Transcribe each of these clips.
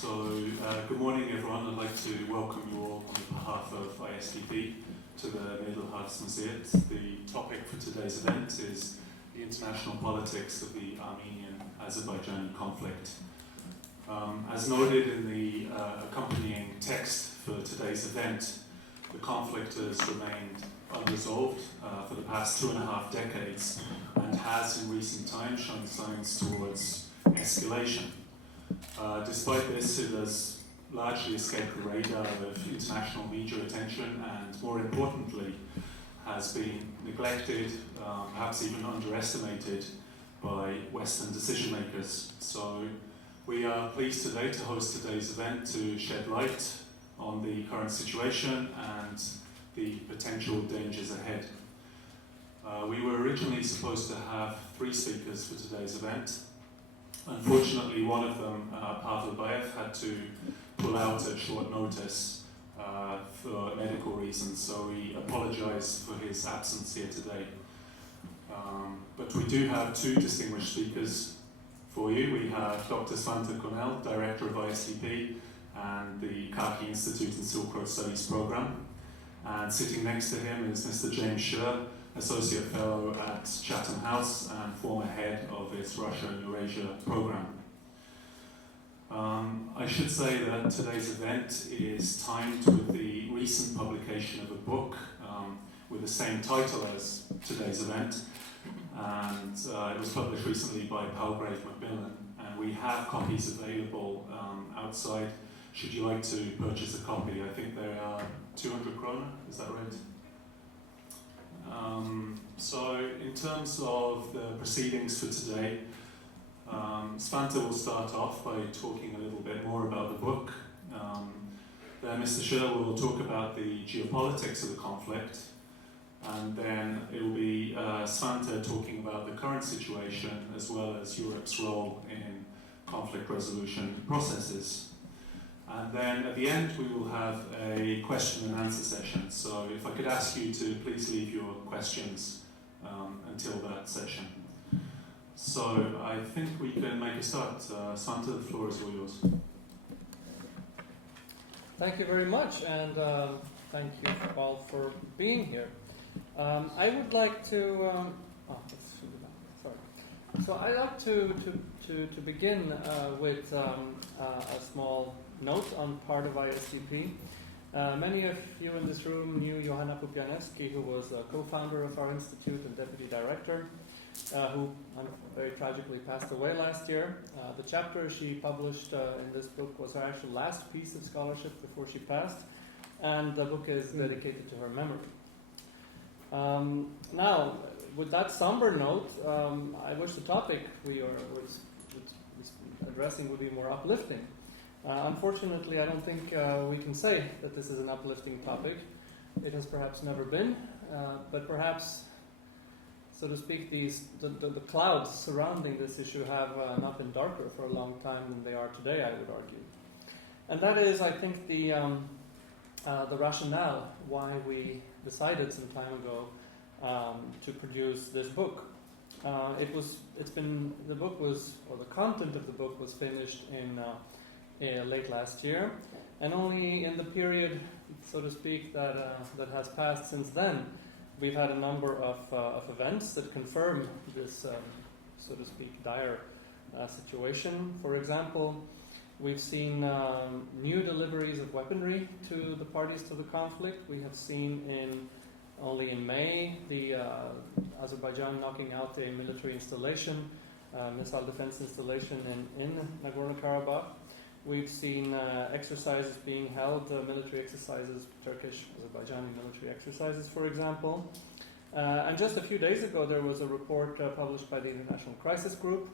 Good morning, everyone. I'd like to welcome you all on behalf of ISDP to the Middelhavsmuseet. The topic for today's event is the international politics of the Armenian-Azerbaijani conflict. As noted in the accompanying text for today's event, the conflict has remained unresolved for the past 2.5 decades and has in recent times shown signs towards escalation. Despite this, it has largely escaped the radar of international media attention and, more importantly, has been neglected, perhaps even underestimated by Western decision makers. So we are pleased today to host today's event to shed light on the current situation and the potential dangers ahead. We were originally supposed to have 3 speakers for today's event. Unfortunately, one of them, Pavel Bayev, had to pull out at short notice for medical reasons, so we apologize for his absence here today. But we do have 2 distinguished speakers for you. We have Dr. Svante Cornell, Director of ISDP and the Kaki Institute and Silk Road Studies Program. And sitting next to him is Mr. James Sherr, Associate Fellow at Chatham House and former head of its Russia and Eurasia program. I should say that today's event is timed with the recent publication of a book with the same title as today's event, and it was published recently by Palgrave Macmillan, and we have copies available outside. Should you like to purchase a copy, I think they are 200 krona, is that right? So in terms of the proceedings for today, Svante will start off by talking a little bit more about the book. Then Mr. Sherr will talk about the geopolitics of the conflict, and then it will be Svante talking about the current situation as well as Europe's role in conflict resolution processes. And then at the end we will have a question and answer session. So if I could ask you to please leave your questions until that session. So I think we can make a start. Svante, the floor is all yours. Thank you very much, and thank you all for being here. I would like to. So I'd like to begin with a small note on part of ISDP. Many of you in this room knew Johanna Pupianeski, who was a co-founder of our institute and deputy director, who very tragically passed away last year. The chapter she published in this book was her actual last piece of scholarship before she passed, and the book is dedicated to her memory. Now, with that somber note, I wish the topic we are addressing would be more uplifting. Unfortunately, I don't think we can say that this is an uplifting topic. It has perhaps never been, but perhaps, so to speak, the clouds surrounding this issue have not been darker for a long time than they are today, I would argue. And that is, I think, the rationale why we decided some time ago to produce this book. The content of the book was finished in late last year, and only in the period, so to speak, that has passed since then, we've had a number of events that confirm this, so to speak, dire situation. For example, we've seen new deliveries of weaponry to the parties to the conflict. We have seen only in May the Azerbaijan knocking out a military installation, missile defense installation in Nagorno-Karabakh. We've seen exercises being held, military exercises, Turkish, Azerbaijani military exercises, for example. And just a few days ago, there was a report published by the International Crisis Group,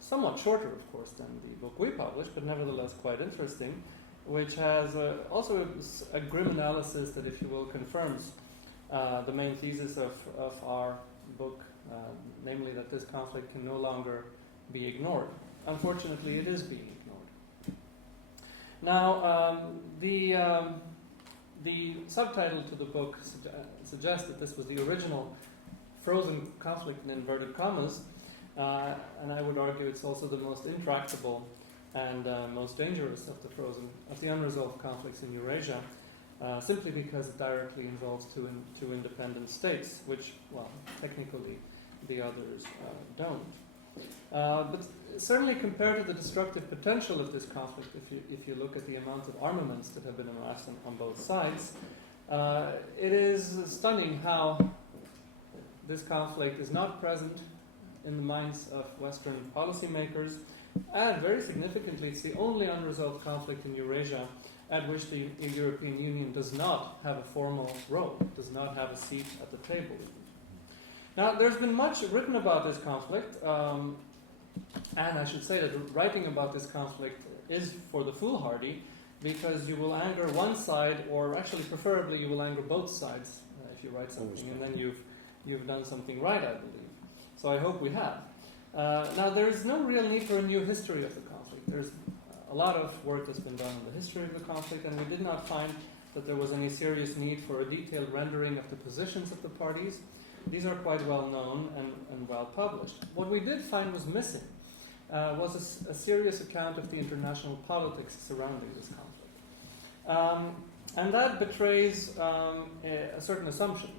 somewhat shorter, of course, than the book we published, but nevertheless quite interesting, which has also a grim analysis that, if you will, confirms the main thesis of our book, namely that this conflict can no longer be ignored. Unfortunately, it is being ignored. Now, the subtitle to the book suggests that this was the original frozen conflict in inverted commas, and I would argue it's also the most intractable and most dangerous of the unresolved conflicts in Eurasia, simply because it directly involves two independent states, which, well, technically the others don't. But certainly compared to the destructive potential of this conflict, if you look at the amount of armaments that have been amassed on both sides, it is stunning how this conflict is not present in the minds of Western policymakers, and very significantly, it's the only unresolved conflict in Eurasia at which the European Union does not have a formal role, does not have a seat at the table. Now, there's been much written about this conflict, and I should say that writing about this conflict is for the foolhardy, because you will anger one side, or actually preferably you will anger both sides if you write something, and then you've done something right, I believe. So I hope we have. Now, there is no real need for a new history of the conflict. There's a lot of work that's been done on the history of the conflict, and we did not find that there was any serious need for a detailed rendering of the positions of the parties. These are quite well known and well published. What we did find was missing was a serious account of the international politics surrounding this conflict. And that betrays a certain assumption.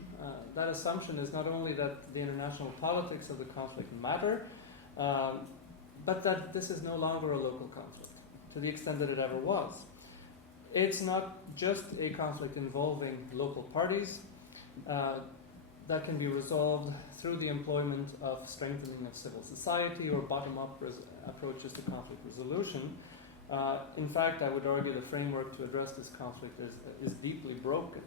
That assumption is not only that the international politics of the conflict matter, but that this is no longer a local conflict, to the extent that it ever was. It's not just a conflict involving local parties that can be resolved through the employment of strengthening of civil society or bottom-up approaches to conflict resolution. In fact, I would argue the framework to address this conflict is deeply broken,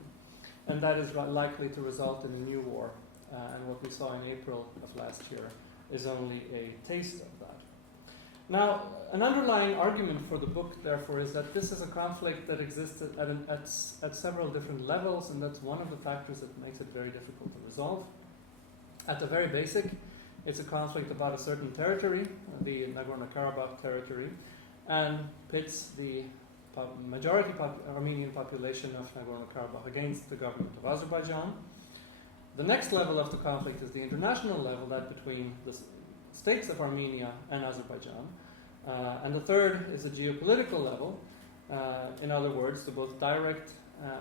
and that is likely to result in a new war. And what we saw in April of last year is only a taste of that. Now, an underlying argument for the book, therefore, is that this is a conflict that existed at several different levels, and that's one of the factors that makes it very difficult to resolve. At the very basic, it's a conflict about a certain territory, the Nagorno-Karabakh territory, and pits the majority Armenian population of Nagorno-Karabakh against the government of Azerbaijan. The next level of the conflict is the international level, that between the states of Armenia and Azerbaijan. And the third is a geopolitical level, in other words, the both direct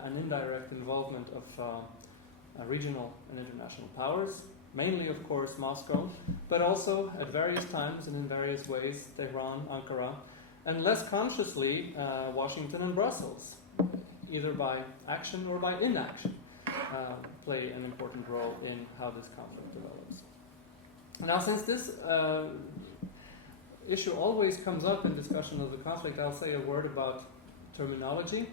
and indirect involvement of regional and international powers, mainly, of course, Moscow, but also at various times and in various ways, Tehran, Ankara, and less consciously, Washington and Brussels, either by action or by inaction, play an important role in how this conflict develops. Now, since this issue always comes up in discussion of the conflict, I'll say a word about terminology.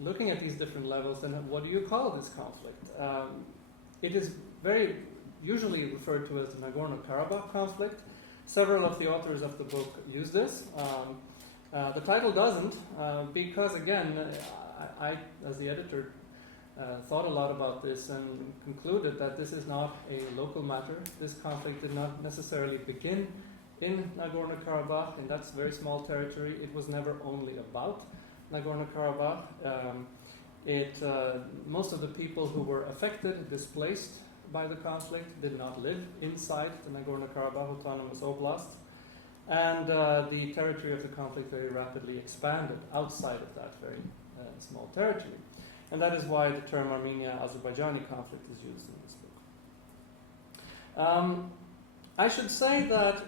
Looking at these different levels, then what do you call this conflict? It is very usually referred to as the Nagorno-Karabakh conflict. Several of the authors of the book use this. The title doesn't, because again, I, as the editor, thought a lot about this and concluded that this is not a local matter. This conflict did not necessarily begin in Nagorno-Karabakh, and that's a very small territory. It was never only about Nagorno-Karabakh. Most of the people who were affected, displaced by the conflict, did not live inside the Nagorno-Karabakh Autonomous Oblast, and the territory of the conflict very rapidly expanded outside of that very small territory. And that is why the term Armenian-Azerbaijani conflict is used in this book. I should say that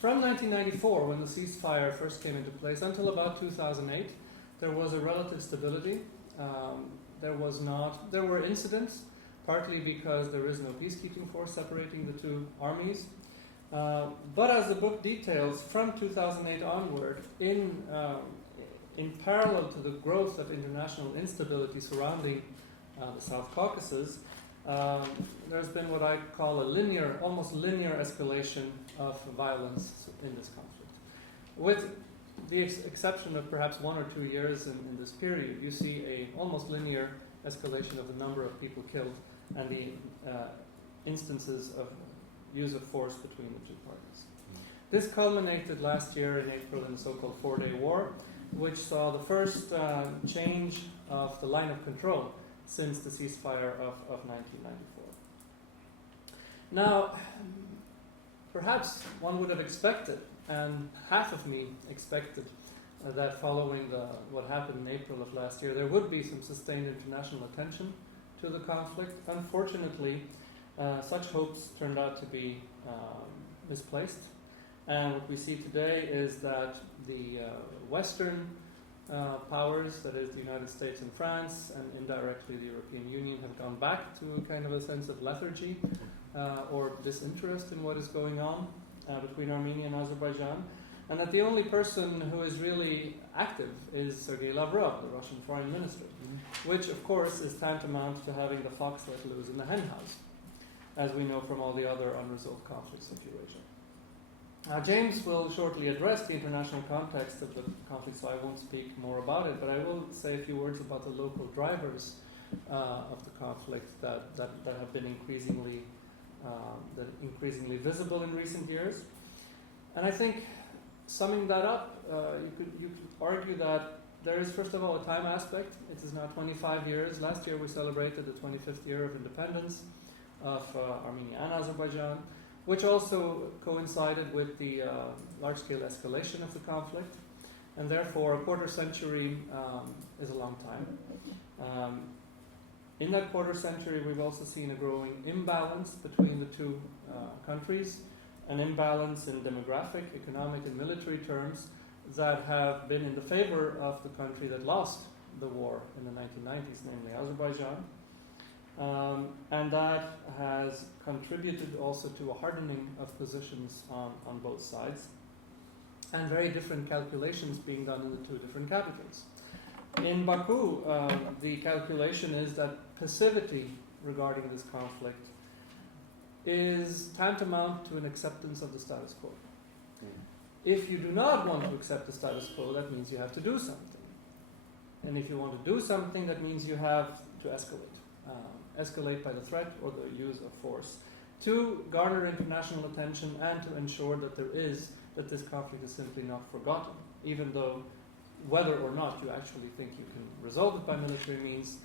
from 1994, when the ceasefire first came into place, until about 2008, there was a relative stability. There were incidents, partly because there is no peacekeeping force separating the two armies. But as the book details, from 2008 onward, in parallel to the growth of international instability surrounding the South Caucasus, there's been what I call almost linear escalation of violence in this conflict. With the exception of perhaps 1 or 2 years in this period, you see a almost linear escalation of the number of people killed and the instances of use of force between the two parties. This culminated last year in April in the so-called 4-day war, which saw the first change of the line of control since the ceasefire of 1994. Now, perhaps one would have expected and half of me expected that following what happened in April of last year, there would be some sustained international attention to the conflict. Unfortunately, such hopes turned out to be misplaced. And what we see today is that the Western powers, that is the United States and France, and indirectly the European Union, have gone back to a kind of a sense of lethargy or disinterest in what is going on between Armenia and Azerbaijan. And that the only person who is really active is Sergei Lavrov, the Russian foreign minister, which of course is tantamount to having the fox let loose in the henhouse, as we know from all the other unresolved conflicts of Eurasia. James will shortly address the international context of the conflict, so I won't speak more about it, but I will say a few words about the local drivers of the conflict that have been increasingly visible in recent years. And I think, summing that up, you could argue that there is, first of all, a time aspect. It is now 25 years. Last year we celebrated the 25th year of independence of Armenia and Azerbaijan, which also coincided with the large-scale escalation of the conflict. And therefore, a quarter century is a long time. In that quarter century, we've also seen a growing imbalance between the two countries, an imbalance in demographic, economic, and military terms that have been in the favor of the country that lost the war in the 1990s, namely Azerbaijan. And that has contributed also to a hardening of positions on both sides, and very different calculations being done in the two different capitals. In Baku, the calculation is that passivity regarding this conflict is tantamount to an acceptance of the status quo. If you do not want to accept the status quo, that means you have to do something. And if you want to do something, that means you have to escalate. Escalate by the threat or the use of force to garner international attention and to ensure that this conflict is simply not forgotten, even though whether or not you actually think you can resolve it by military means,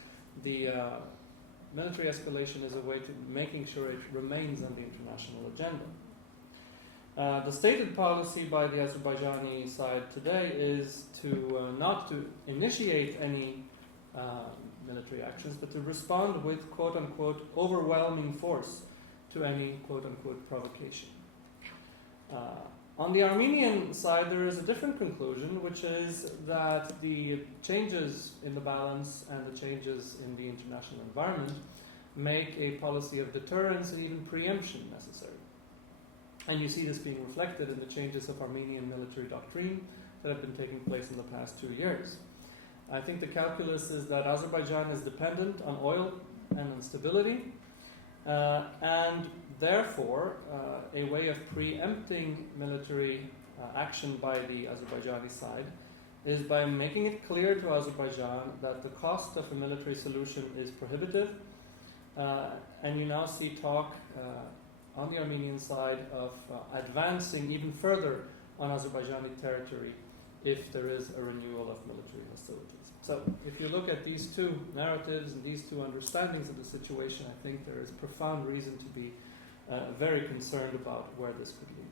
the military escalation is a way to making sure it remains on the international agenda. The stated policy by the Azerbaijani side today is to not to initiate any military actions, but to respond with quote-unquote overwhelming force to any quote-unquote provocation. On the Armenian side, there is a different conclusion, which is that the changes in the balance and the changes in the international environment make a policy of deterrence and even preemption necessary. And you see this being reflected in the changes of Armenian military doctrine that have been taking place in the past 2 years. I think the calculus is that Azerbaijan is dependent on oil and on stability, and therefore a way of preempting military action by the Azerbaijani side is by making it clear to Azerbaijan that the cost of a military solution is prohibitive, and you now see talk on the Armenian side of advancing even further on Azerbaijani territory if there is a renewal of military hostilities. So if you look at these two narratives and these two understandings of the situation, I think there is profound reason to be very concerned about where this could lead.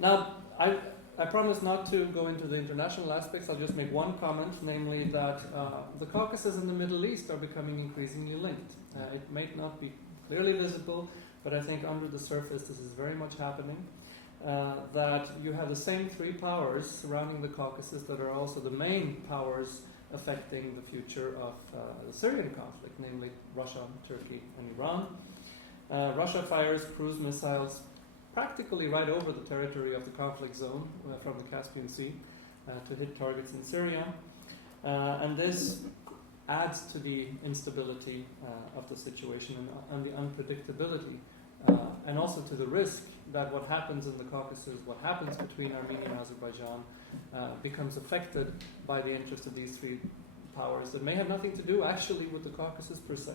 Now, I promise not to go into the international aspects. I'll just make one comment, namely that the Caucasus and the Middle East are becoming increasingly linked. It may not be clearly visible, but I think under the surface this is very much happening. That you have the same three powers surrounding the Caucasus that are also the main powers affecting the future of the Syrian conflict, namely Russia, Turkey, and Iran. Russia fires cruise missiles practically right over the territory of the conflict zone from the Caspian Sea to hit targets in Syria. And this adds to the instability of the situation and the unpredictability, and also to the risk that what happens in the Caucasus, what happens between Armenia and Azerbaijan, becomes affected by the interests of these three powers that may have nothing to do actually with the Caucasus per se.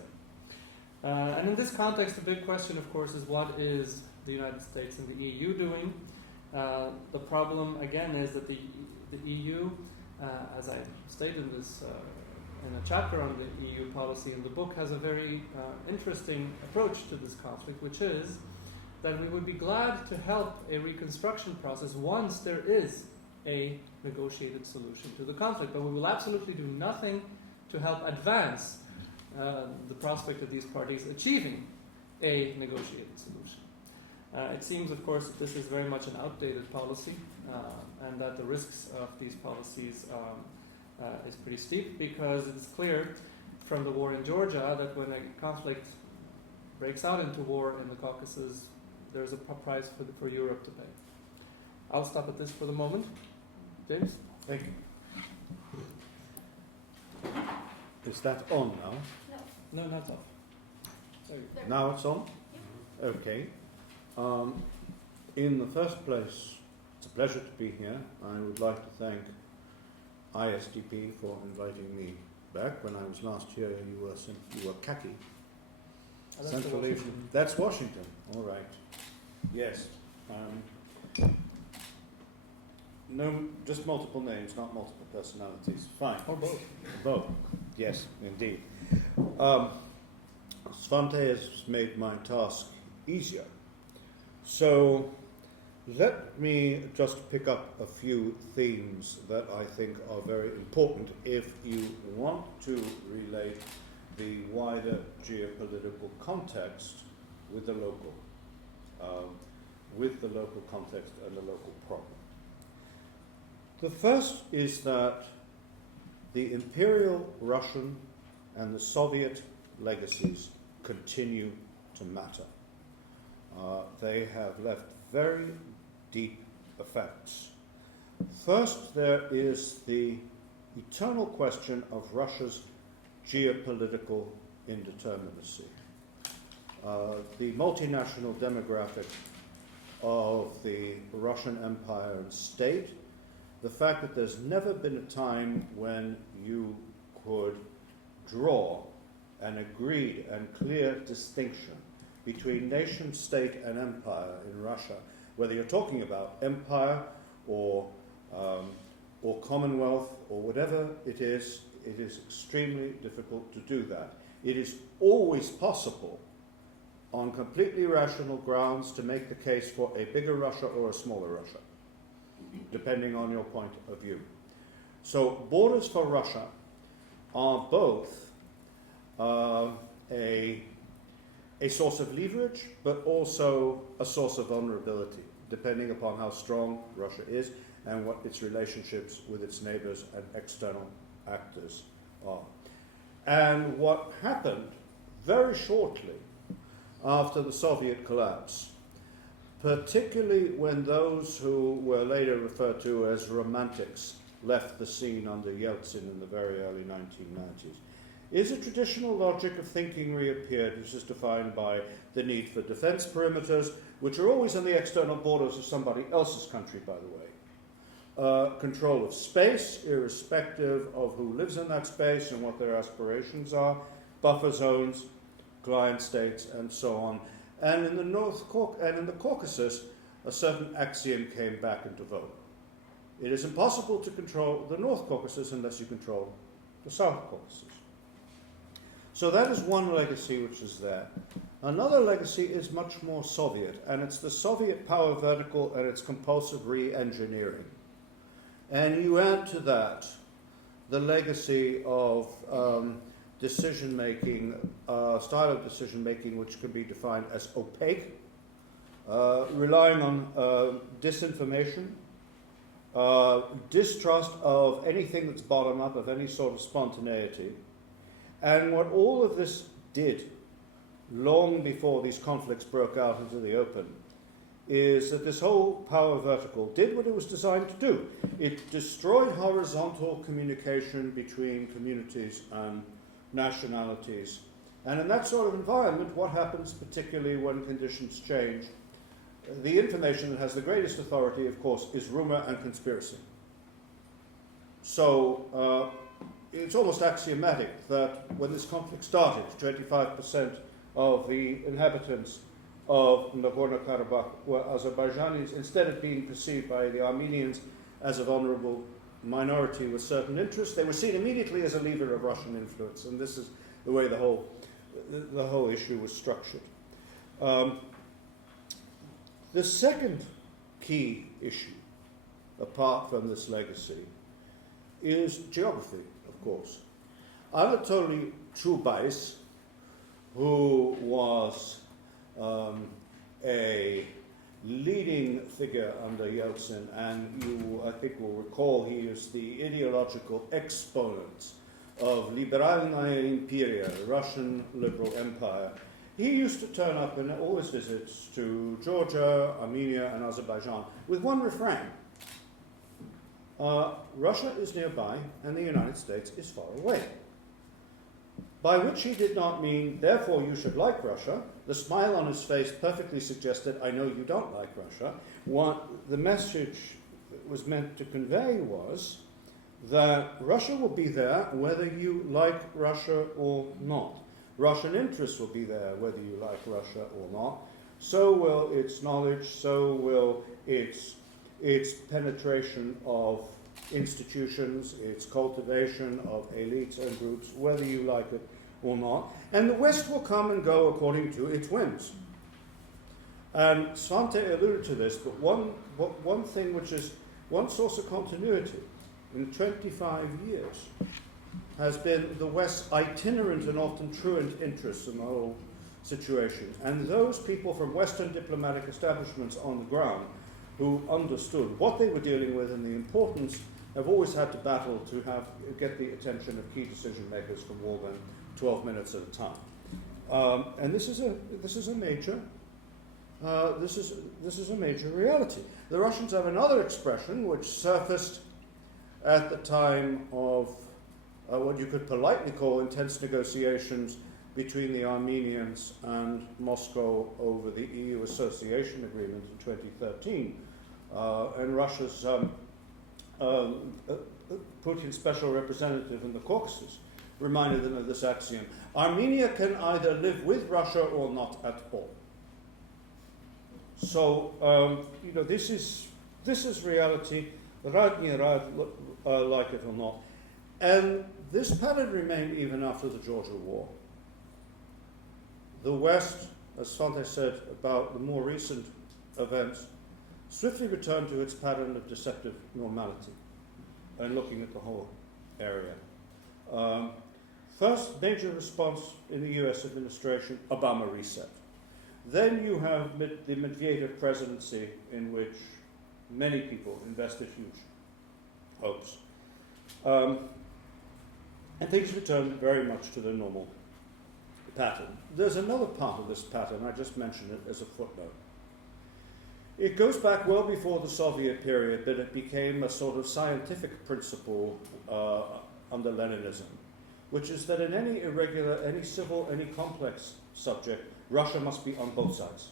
And in this context, the big question, of course, is what is the United States and the EU doing? The problem, again, is that the EU, as I stated in this in a chapter on the EU policy in the book, has a very interesting approach to this conflict, which is that we would be glad to help a reconstruction process once there is a negotiated solution to the conflict, but we will absolutely do nothing to help advance the prospect of these parties achieving a negotiated solution. It seems, of course, that this is very much an outdated policy, and that the risks of these policies is pretty steep, because it's clear from the war in Georgia that when a conflict breaks out into war in the Caucasus, there's a price for Europe to pay. I'll stop at this for the moment. James? Thank you. Is that on now? No, not off. Sorry. Now it's on? Okay. In the first place, it's a pleasure to be here. I would like to thank ISDP for inviting me back. When I was last here, you were khaki. That's Central Washington. Asian. That's Washington. All right. Yes. No, just multiple names, not multiple personalities. Fine. Or both. Both. Yes, indeed. Svante has made my task easier. So let me just pick up a few themes that I think are very important if you want to relate the wider geopolitical context with the local context and the local problem. The first is that the Imperial Russian and the Soviet legacies continue to matter. They have left very deep effects. First, there is the eternal question of Russia's geopolitical indeterminacy. The multinational demographic of the Russian Empire and state, the fact that there's never been a time when you could draw an agreed and clear distinction between nation, state, and empire in Russia, whether you're talking about empire or commonwealth or whatever it is extremely difficult to do that. It is always possible on completely rational grounds to make the case for a bigger Russia or a smaller Russia, depending on your point of view. So borders for Russia are both a source of leverage, but also a source of vulnerability, depending upon how strong Russia is and what its relationships with its neighbors and external actors are. And what happened very shortly after the Soviet collapse, particularly when those who were later referred to as romantics left the scene under Yeltsin in the very early 1990s, is a traditional logic of thinking reappeared, which is defined by the need for defense perimeters, which are always on the external borders of somebody else's country, by the way. Control of space, irrespective of who lives in that space and what their aspirations are, buffer zones, client states, and so on. And in the Caucasus, a certain axiom came back into vogue. It is impossible to control the North Caucasus unless you control the South Caucasus. So that is one legacy which is there. Another legacy is much more Soviet, and it's the Soviet power vertical and its compulsive re-engineering. And you add to that the legacy of decision-making, style of decision-making which can be defined as opaque, relying on disinformation, distrust of anything that's bottom-up, of any sort of spontaneity. And what all of this did, long before these conflicts broke out into the open, is that this whole power vertical did what it was designed to do. It destroyed horizontal communication between communities and nationalities. And in that sort of environment, what happens, particularly when conditions change? The information that has the greatest authority, of course, is rumor and conspiracy. So it's almost axiomatic that when this conflict started, 25% of the inhabitants of Nagorno-Karabakh were Azerbaijanis. Instead of being perceived by the Armenians as a vulnerable minority with certain interests, they were seen immediately as a leader of Russian influence, and this is the way the whole issue was structured. The second key issue, apart from this legacy, is geography, of course. Anatoly Chubais, who was a leading figure under Yeltsin, and you, I think, will recall he is the ideological exponent of Liberalnaya Imperia, the Russian liberal empire. He used to turn up in all his visits to Georgia, Armenia, and Azerbaijan with one refrain. Russia is nearby, and the United States is far away. By which he did not mean, therefore you should like Russia. The smile on his face perfectly suggested, I know you don't like Russia. What the message was meant to convey was that Russia will be there whether you like Russia or not. Russian interests will be there whether you like Russia or not. So will its knowledge, so will its penetration of institutions, its cultivation of elites and groups, whether you like it or not. And the West will come and go according to its whims. And Svante alluded to this, but one thing which is one source of continuity in 25 years has been the West's itinerant and often truant interests in the whole situation. And those people from Western diplomatic establishments on the ground who understood what they were dealing with and the importance have always had to battle to get the attention of key decision makers for more than 12 minutes at a time. And this is a major reality. The Russians have another expression which surfaced at the time of what you could politely call intense negotiations between the Armenians and Moscow over the EU Association Agreement in 2013. And Russia's Putin's special representative in the Caucasus reminded them of this axiom. Armenia can either live with Russia or not at all. So, this is reality. Rad, like it or not. And this pattern remained even after the Georgia War. The West, as Svante said about the more recent events, swiftly returned to its pattern of deceptive normality and looking at the whole area. First major response in the US administration, Obama reset. Then you have the Medvedev presidency, in which many people invested huge hopes. And things returned very much to the normal pattern. There's another part of this pattern, I just mentioned it as a footnote. It goes back well before the Soviet period, but it became a sort of scientific principle under Leninism, which is that in any irregular, any civil, any complex subject, Russia must be on both sides.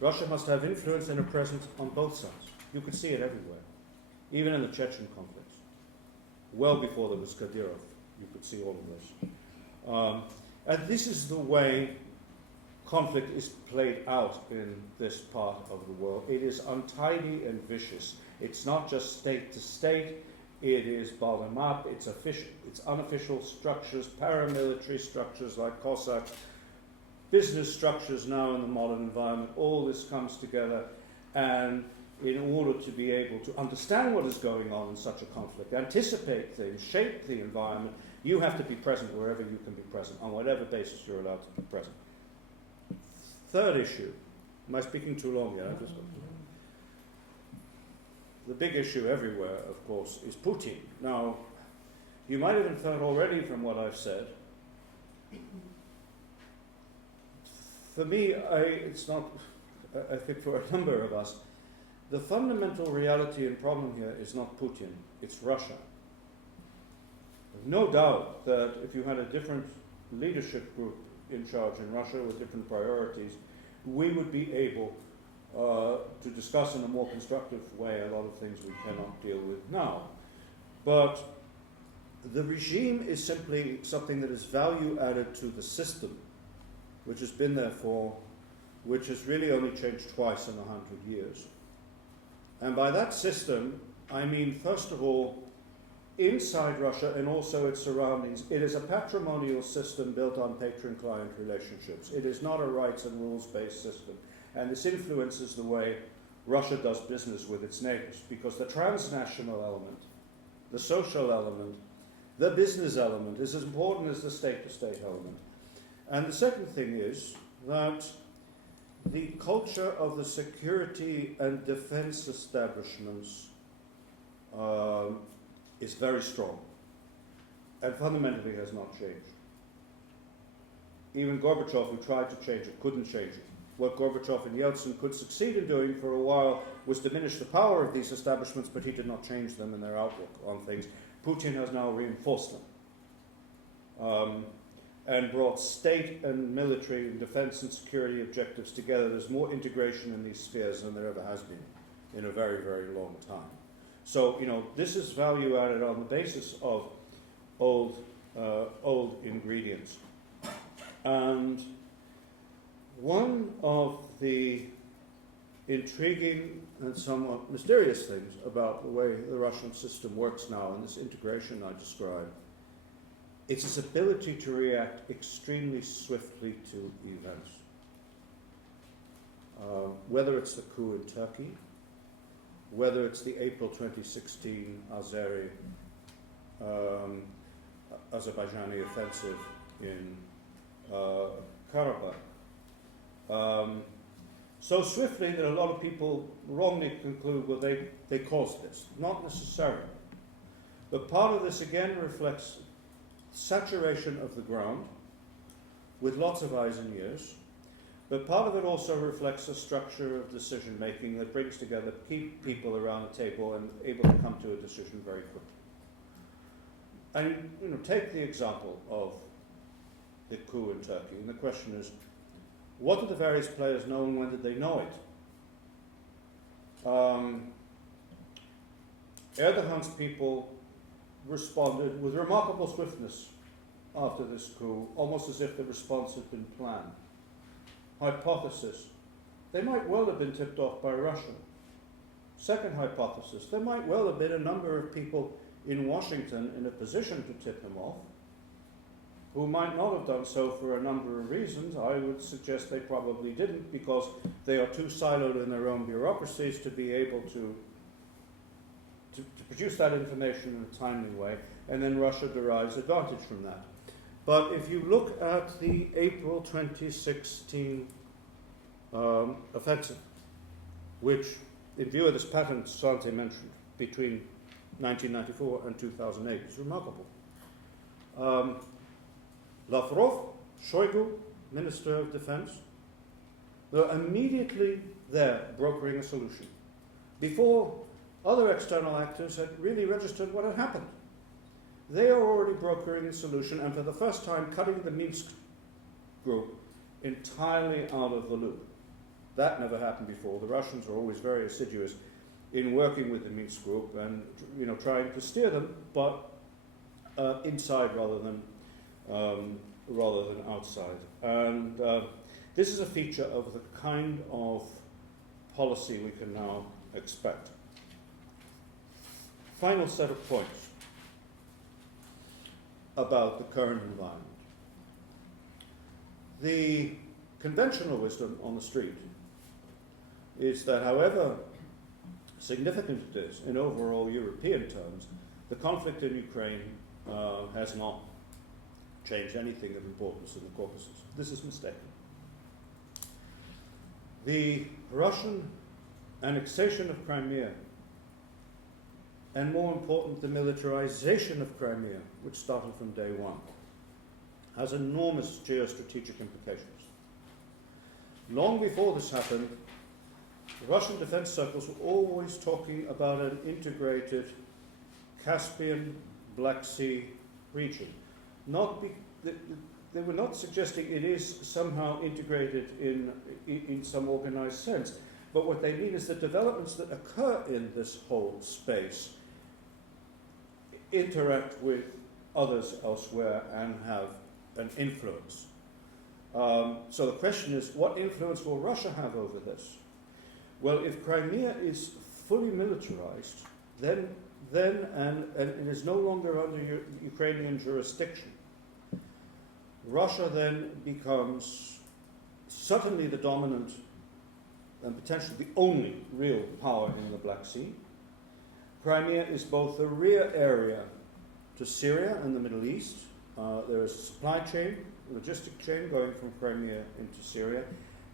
Russia must have influence and a presence on both sides. You could see it everywhere, even in the Chechen conflicts. Well before there was Kadyrov, you could see all of this. And this is the way conflict is played out in this part of the world. It is untidy and vicious. It's not just state to state. It is bottom up. It's unofficial structures, paramilitary structures like Cossacks, business structures now in the modern environment. All this comes together, and in order to be able to understand what is going on in such a conflict, anticipate things, shape the environment, you have to be present wherever you can be present, on whatever basis you're allowed to be present. Third issue. Am I speaking too long yet? The big issue everywhere, of course, is Putin. Now, you might have inferred already from what I've said. For me, it's not, I think for a number of us, the fundamental reality and problem here is not Putin, it's Russia. There's no doubt that if you had a different leadership group in charge in Russia with different priorities, we would be able to discuss in a more constructive way a lot of things we cannot deal with now. But the regime is simply something that is value added to the system, which has been there which has really only changed twice in 100 years. And by that system, I mean, first of all, inside Russia and also its surroundings, it is a patrimonial system built on patron-client relationships. It is not a rights and rules-based system. And this influences the way Russia does business with its neighbors, because the transnational element, the social element, the business element is as important as the state-to-state element. And the second thing is that the culture of the security and defense establishments is very strong and fundamentally has not changed. Even Gorbachev, who tried to change it, couldn't change it. What Gorbachev and Yeltsin could succeed in doing for a while was diminish the power of these establishments, but he did not change them in their outlook on things. Putin has now reinforced them and brought state and military and defense and security objectives together. There's more integration in these spheres than there ever has been in a very, very long time. So, this is value added on the basis of old ingredients. And one of the intriguing and somewhat mysterious things about the way the Russian system works now, and this integration I described, it's its ability to react extremely swiftly to events. Whether it's the coup in Turkey, whether it's the April 2016 Azerbaijani offensive in Karabakh, so swiftly that a lot of people wrongly conclude, well, they caused this. Not necessarily. But part of this again reflects saturation of the ground with lots of eyes and ears. But part of it also reflects a structure of decision making that brings together people around the table and able to come to a decision very quickly. And take the example of the coup in Turkey, and the question is, what did the various players know and when did they know it? Erdogan's people responded with remarkable swiftness after this coup, almost as if the response had been planned. Hypothesis: they might well have been tipped off by Russia. Second hypothesis: there might well have been a number of people in Washington in a position to tip him off, who might not have done so for a number of reasons. I would suggest they probably didn't, because they are too siloed in their own bureaucracies to be able to produce that information in a timely way, and then Russia derives advantage from that. But if you look at the April 2016 offensive, which, in view of this pattern Svante mentioned, between 1994 and 2008, is remarkable. Lavrov, Shoigu, Minister of Defense, were immediately there brokering a solution before other external actors had really registered what had happened. They are already brokering a solution, and for the first time cutting the Minsk group entirely out of the loop. That never happened before. The Russians were always very assiduous in working with the Minsk group and trying to steer them, but inside rather than outside. And this is a feature of the kind of policy we can now expect. Final set of points about the current environment. The conventional wisdom on the street is that however significant it is in overall European terms, the conflict in Ukraine has not changed anything of importance in the Caucasus. This is mistaken. The Russian annexation of Crimea, and more important, the militarization of Crimea, which started from day one, has enormous geostrategic implications. Long before this happened, Russian defense circles were always talking about an integrated Caspian Black Sea region. They were not suggesting it is somehow integrated in some organized sense, but what they mean is the developments that occur in this whole space interact with others elsewhere and have an influence. So the question is, what influence will Russia have over this? Well, if Crimea is fully militarized, then and it is no longer under Ukrainian jurisdiction, Russia then becomes suddenly the dominant and potentially the only real power in the Black Sea. Crimea is both the rear area to Syria and the Middle East. There is a supply chain, logistic chain going from Crimea into Syria.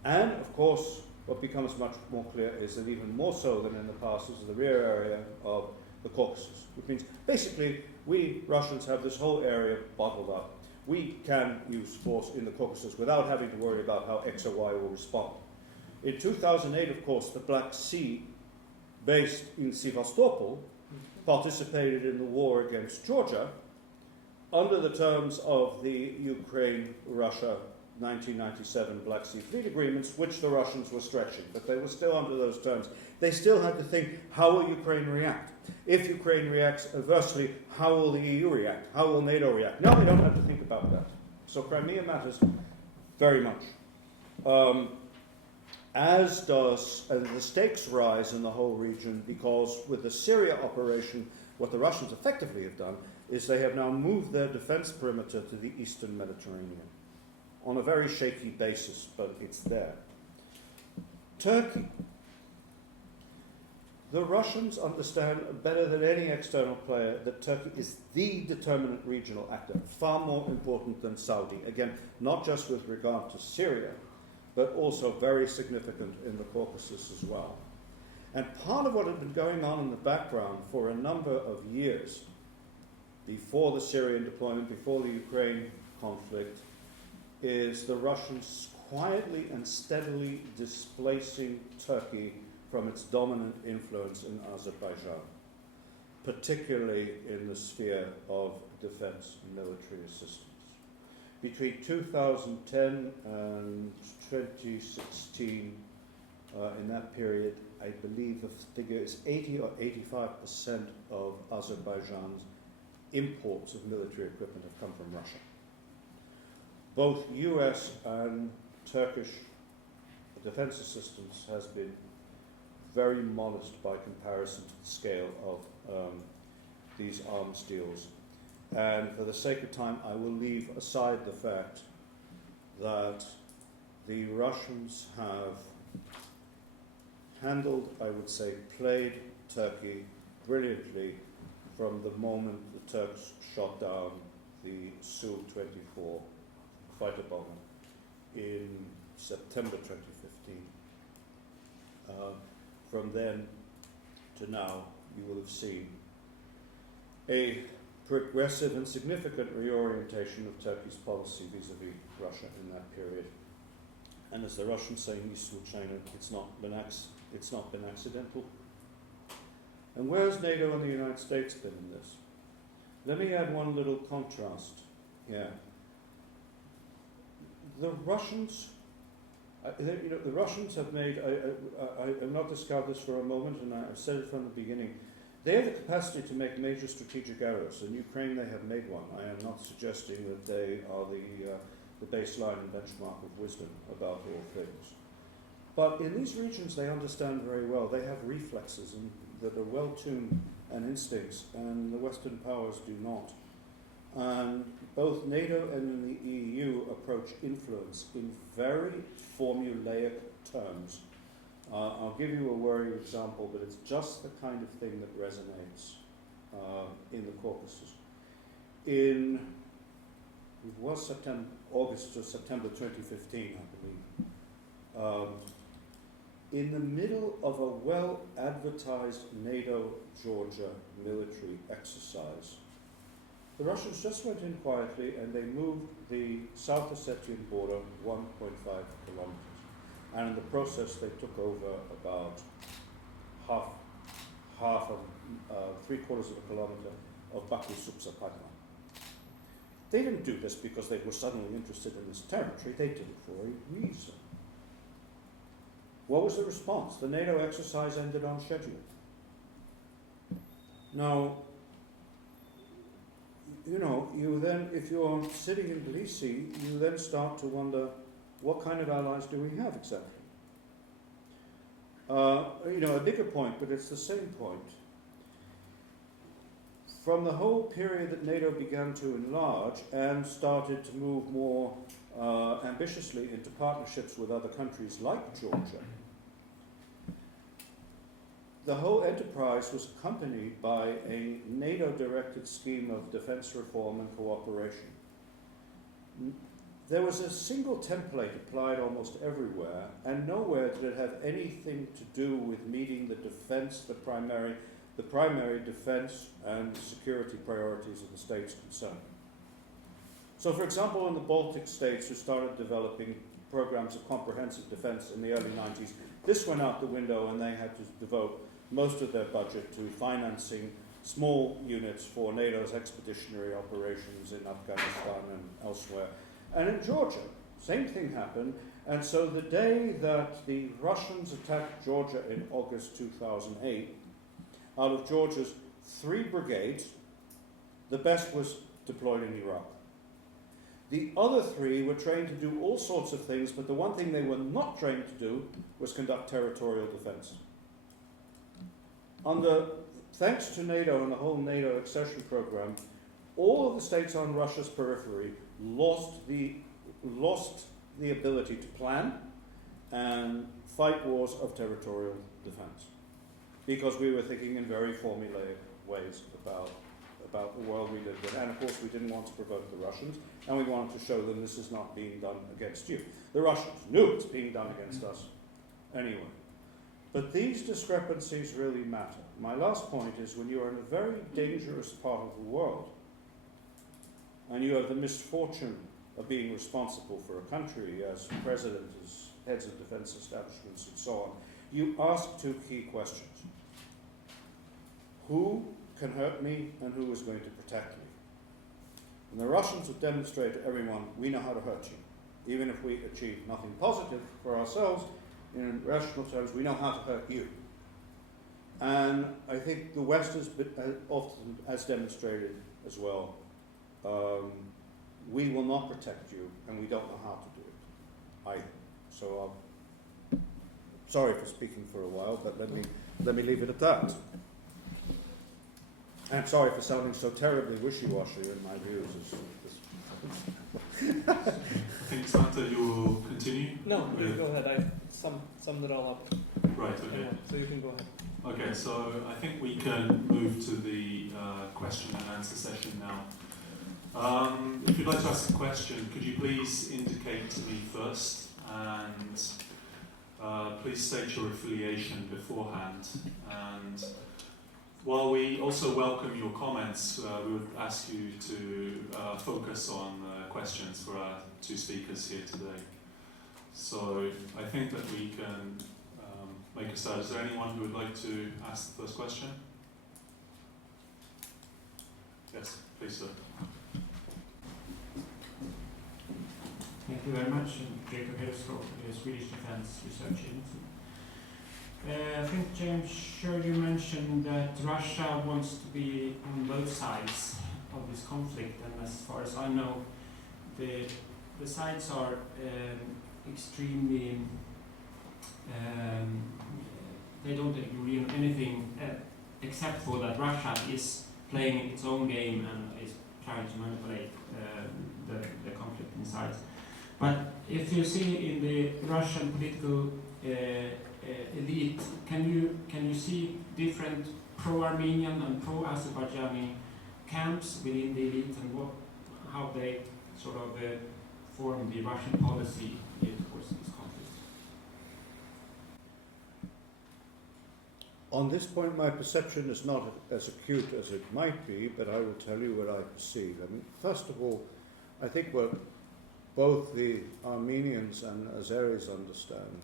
And, of course, what becomes much more clear is that even more so than in the past is the rear area of the Caucasus, which means basically we Russians have this whole area bottled up. We can use force in the Caucasus without having to worry about how X or Y will respond. In 2008, of course, the Black Sea, based in Sevastopol, participated in the war against Georgia under the terms of the Ukraine-Russia 1997 Black Sea Fleet Agreements, which the Russians were stretching, but they were still under those terms. They still had to think, how will Ukraine react? If Ukraine reacts adversely, how will the EU react? How will NATO react? Now they don't have to think about that. So Crimea matters very much. As does the stakes rise in the whole region, because with the Syria operation, what the Russians effectively have done is they have now moved their defense perimeter to the eastern Mediterranean on a very shaky basis, but it's there. Turkey. The Russians understand better than any external player that Turkey is the determinant regional actor, far more important than Saudi. Again, not just with regard to Syria, but also very significant in the Caucasus as well. And part of what had been going on in the background for a number of years, before the Syrian deployment, before the Ukraine conflict, is the Russians quietly and steadily displacing Turkey from its dominant influence in Azerbaijan, particularly in the sphere of defense and military assistance. Between 2010 and 2016, in that period, I believe the figure is 80 or 85% of Azerbaijan's imports of military equipment have come from Russia. Both US and Turkish defense assistance has been very modest by comparison to the scale of these arms deals. And for the sake of time, I will leave aside the fact that the Russians have handled, I would say, played Turkey brilliantly from the moment the Turks shot down the Su-24 fighter bomber in September 2015. From then to now, you will have seen a progressive and significant reorientation of Turkey's policy vis-à-vis Russia in that period. And as the Russians say in eastern China, it's not been accidental. And where has NATO and the United States been in this? Let me add one little contrast here. The Russians, the Russians have made, I have not discarded this for a moment, and I've said it from the beginning, they have the capacity to make major strategic errors. In Ukraine, they have made one. I am not suggesting that they are the baseline and benchmark of wisdom about all things. But in these regions, they understand very well. They have reflexes that are well-tuned and instincts, and the Western powers do not. And both NATO and the EU approach influence in very formulaic terms. I'll give you a worrying example, but it's just the kind of thing that resonates in the Caucasus. It was August or September 2015, I believe. In the middle of a well-advertised NATO-Georgia military exercise, the Russians just went in quietly and they moved the South Ossetian border 1.5 kilometers. And in the process, they took over about three-quarters of a kilometer of Baku-Supsa pipeline. They didn't do this because they were suddenly interested in this territory. They did it for a reason. What was the response? The NATO exercise ended on schedule. Now, you then, if you're sitting in Tbilisi, you then start to wonder, what kind of allies do we have exactly? A bigger point, but it's the same point. From the whole period that NATO began to enlarge and started to move more ambitiously into partnerships with other countries like Georgia, the whole enterprise was accompanied by a NATO-directed scheme of defense reform and cooperation. There was a single template applied almost everywhere, and nowhere did it have anything to do with meeting the primary defense and security priorities of the states concerned. So, for example, in the Baltic states, who started developing programs of comprehensive defense in the early 90s, this went out the window and they had to devote most of their budget to financing small units for NATO's expeditionary operations in Afghanistan and elsewhere. And in Georgia, same thing happened. And so the day that the Russians attacked Georgia in August 2008, out of Georgia's 3 brigades, the best was deployed in Iraq. The other 3 were trained to do all sorts of things, but the one thing they were not trained to do was conduct territorial defense. Thanks to NATO and the whole NATO accession program, all of the states on Russia's periphery lost the ability to plan and fight wars of territorial defense, because we were thinking in very formulaic ways about the world we lived in. And of course we didn't want to provoke the Russians, and we wanted to show them this is not being done against you. The Russians knew it's being done against us anyway. But these discrepancies really matter. My last point is, when you are in a very dangerous part of the world, and you have the misfortune of being responsible for a country as president, as heads of defense establishments and so on, you ask 2 key questions. Who can hurt me and who is going to protect me? And the Russians have demonstrated to everyone, we know how to hurt you. Even if we achieve nothing positive for ourselves, in rational terms, we know how to hurt you. And I think the West has often has demonstrated as well, we will not protect you, and we don't know how to do it either. So sorry for speaking for a while, but let me leave it at that. And sorry for sounding so terribly wishy-washy in my views. I think Svante, you will continue? No, you go ahead. I summed it all up. Right, okay. Yeah, so you can go ahead. Okay, so I think we can move to the question and answer session now. If you'd like to ask a question, could you please indicate to me first, and please state your affiliation beforehand. And while we also welcome your comments, we would ask you to focus on questions for our 2 speakers here today. So I think that we can make a start. Is there anyone who would like to ask the first question? Yes, please, sir. Thank you very much. Jacob Hillscope, Swedish Defence Research Agency. I think, James, Sherr, you mentioned that Russia wants to be on both sides of this conflict, and as far as I know, the sides are extremely, they don't agree on anything except for that Russia is playing its own game and is trying to manipulate the conflict inside. But if you see in the Russian political elite, can you see different pro-Armenian and pro-Azerbaijani camps within the elite, and how they sort of form the Russian policy towards this conflict? On this point, my perception is not as acute as it might be, but I will tell you what I perceive. I mean, first of all, I think what both the Armenians and Azeris understand.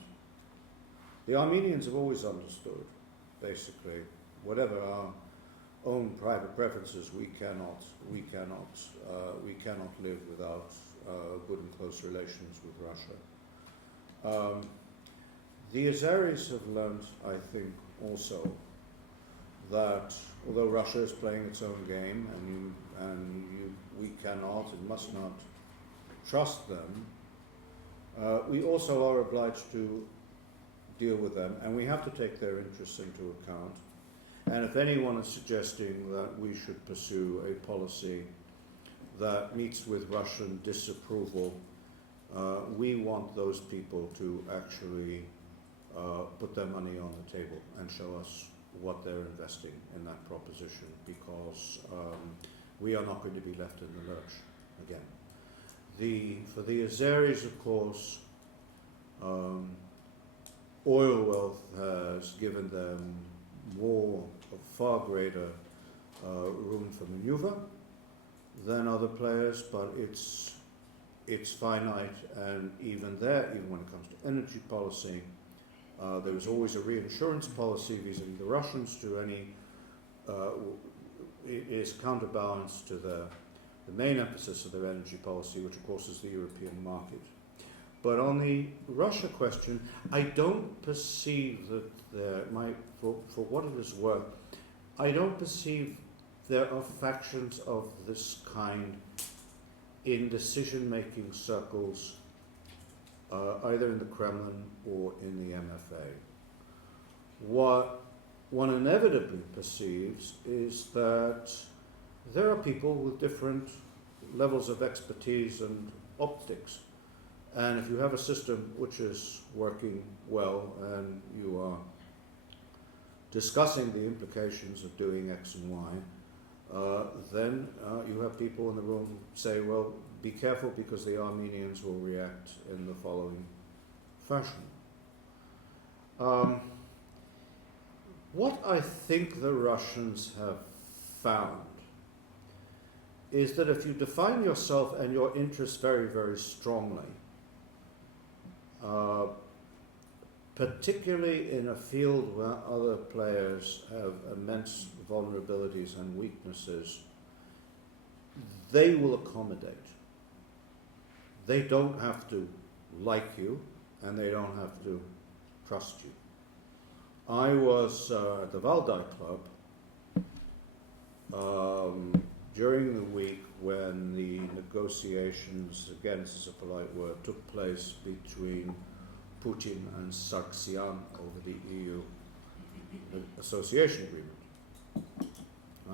The Armenians have always understood, basically, whatever our own private preferences, we cannot live without good and close relations with Russia. The Azeris have learned, I think, also that although Russia is playing its own game, we cannot and must not trust them, we also are obliged to deal with them, and we have to take their interests into account. And if anyone is suggesting that we should pursue a policy that meets with Russian disapproval, we want those people to actually put their money on the table and show us what they're investing in that proposition, because we are not going to be left in the lurch again. For the Azeris, of course, oil wealth has given them far greater room for maneuver than other players, but it's finite, and even when it comes to energy policy, there was always a reinsurance policy vis-a-vis the Russians to any is counterbalanced to the main emphasis of their energy policy, which of course is the European market. But on the Russia question, I don't perceive that for what it is worth, I don't perceive there are factions of this kind in decision-making circles, either in the Kremlin or in the MFA. What one inevitably perceives is that there are people with different levels of expertise and optics. And if you have a system which is working well and you are discussing the implications of doing X and Y, then you have people in the room say, well, be careful because the Armenians will react in the following fashion. What I think the Russians have found is that if you define yourself and your interests very, very strongly, particularly in a field where other players have immense vulnerabilities and weaknesses, they will accommodate. They don't have to like you, and they don't have to trust you. I was at the Valdai Club during the week when the negotiations, again this is a polite word, took place between Putin and Sargsyan over the EU association agreement.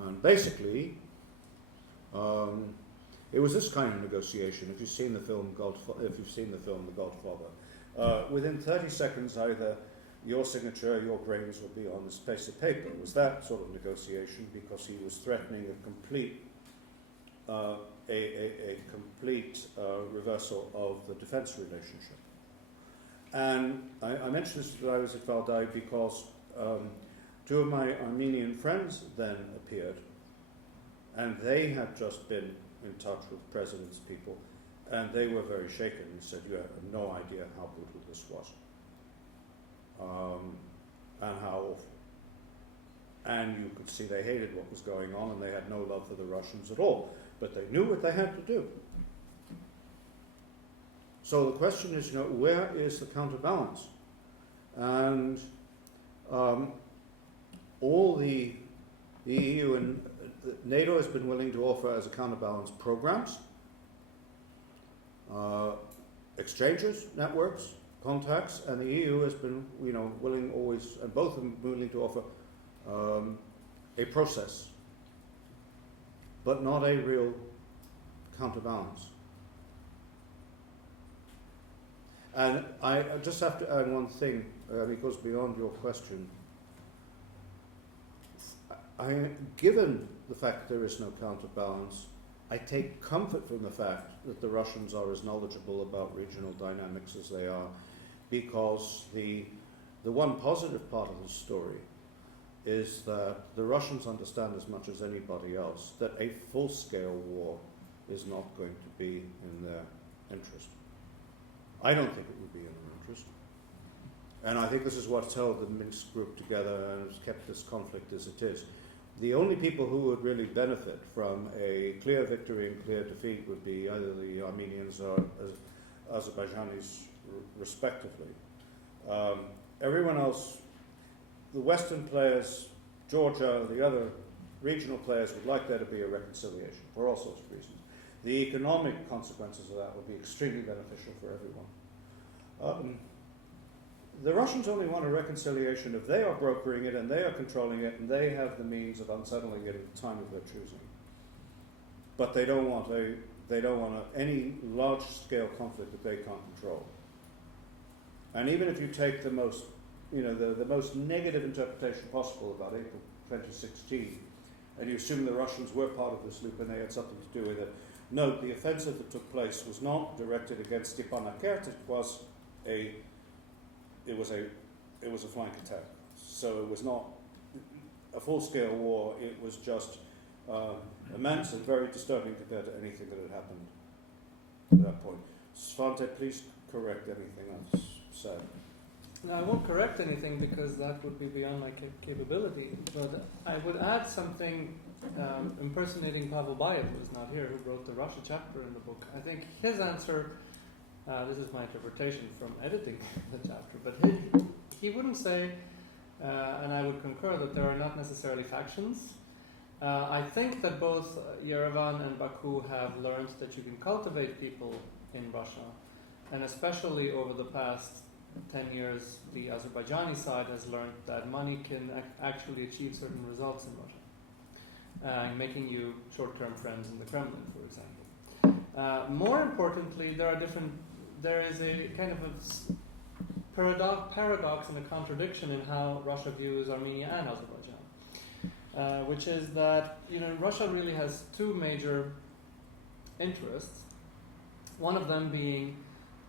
And basically, it was this kind of negotiation. If you've seen the film The Godfather, within 30 seconds, either your signature, your graves will be on this piece of paper. It was that sort of negotiation because he was threatening a complete reversal of the defense relationship. And I mentioned this that I was at Valdai because two of my Armenian friends then appeared, and they had just been in touch with the president's people, and they were very shaken and said, you have no idea how brutal this was, and how awful. And you could see they hated what was going on, and they had no love for the Russians at all, but they knew what they had to do. So the question is, where is the counterbalance? And all the EU and NATO has been willing to offer as a counterbalance programs, exchanges, networks, contacts, and the EU has been, willing always, and both of them willing to offer a process, but not a real counterbalance. And I just have to add one thing, because beyond your question, given the fact there is no counterbalance, I take comfort from the fact that the Russians are as knowledgeable about regional dynamics as they are, because the one positive part of the story is that the Russians understand as much as anybody else that a full-scale war is not going to be in their interest. I don't think it would be in their interest. And I think this is what's held the Minsk group together and has kept this conflict as it is. The only people who would really benefit from a clear victory and clear defeat would be either the Armenians or Azerbaijanis, respectively. Everyone else, the Western players, Georgia, the other regional players would like there to be a reconciliation for all sorts of reasons. The economic consequences of that would be extremely beneficial for everyone. The Russians only want a reconciliation if they are brokering it and they are controlling it and they have the means of unsettling it at the time of their choosing. But they don't want any large-scale conflict that they can't control. And even if you take the most the most negative interpretation possible about April 2016, and you assume the Russians were part of this loop and they had something to do with it. Note, the offensive that took place was not directed against Stepanakert. It was a flank attack. So it was not a full-scale war. It was just immense and very disturbing compared to anything that had happened at that point. Svante, please correct anything I've said. No, I won't correct anything because that would be beyond my capability. But I would add something impersonating Pavel Bayev, who is not here, who wrote the Russia chapter in the book. I think his answer, this is my interpretation from editing the chapter, but he wouldn't say, and I would concur, that there are not necessarily factions. I think that both Yerevan and Baku have learned that you can cultivate people in Russia, and especially over the past 10 years, the Azerbaijani side has learned that money can actually achieve certain results in Russia, making you short-term friends in the Kremlin, for example. More importantly, there is a kind of a paradox and a contradiction in how Russia views Armenia and Azerbaijan, which is that Russia really has two major interests. One of them being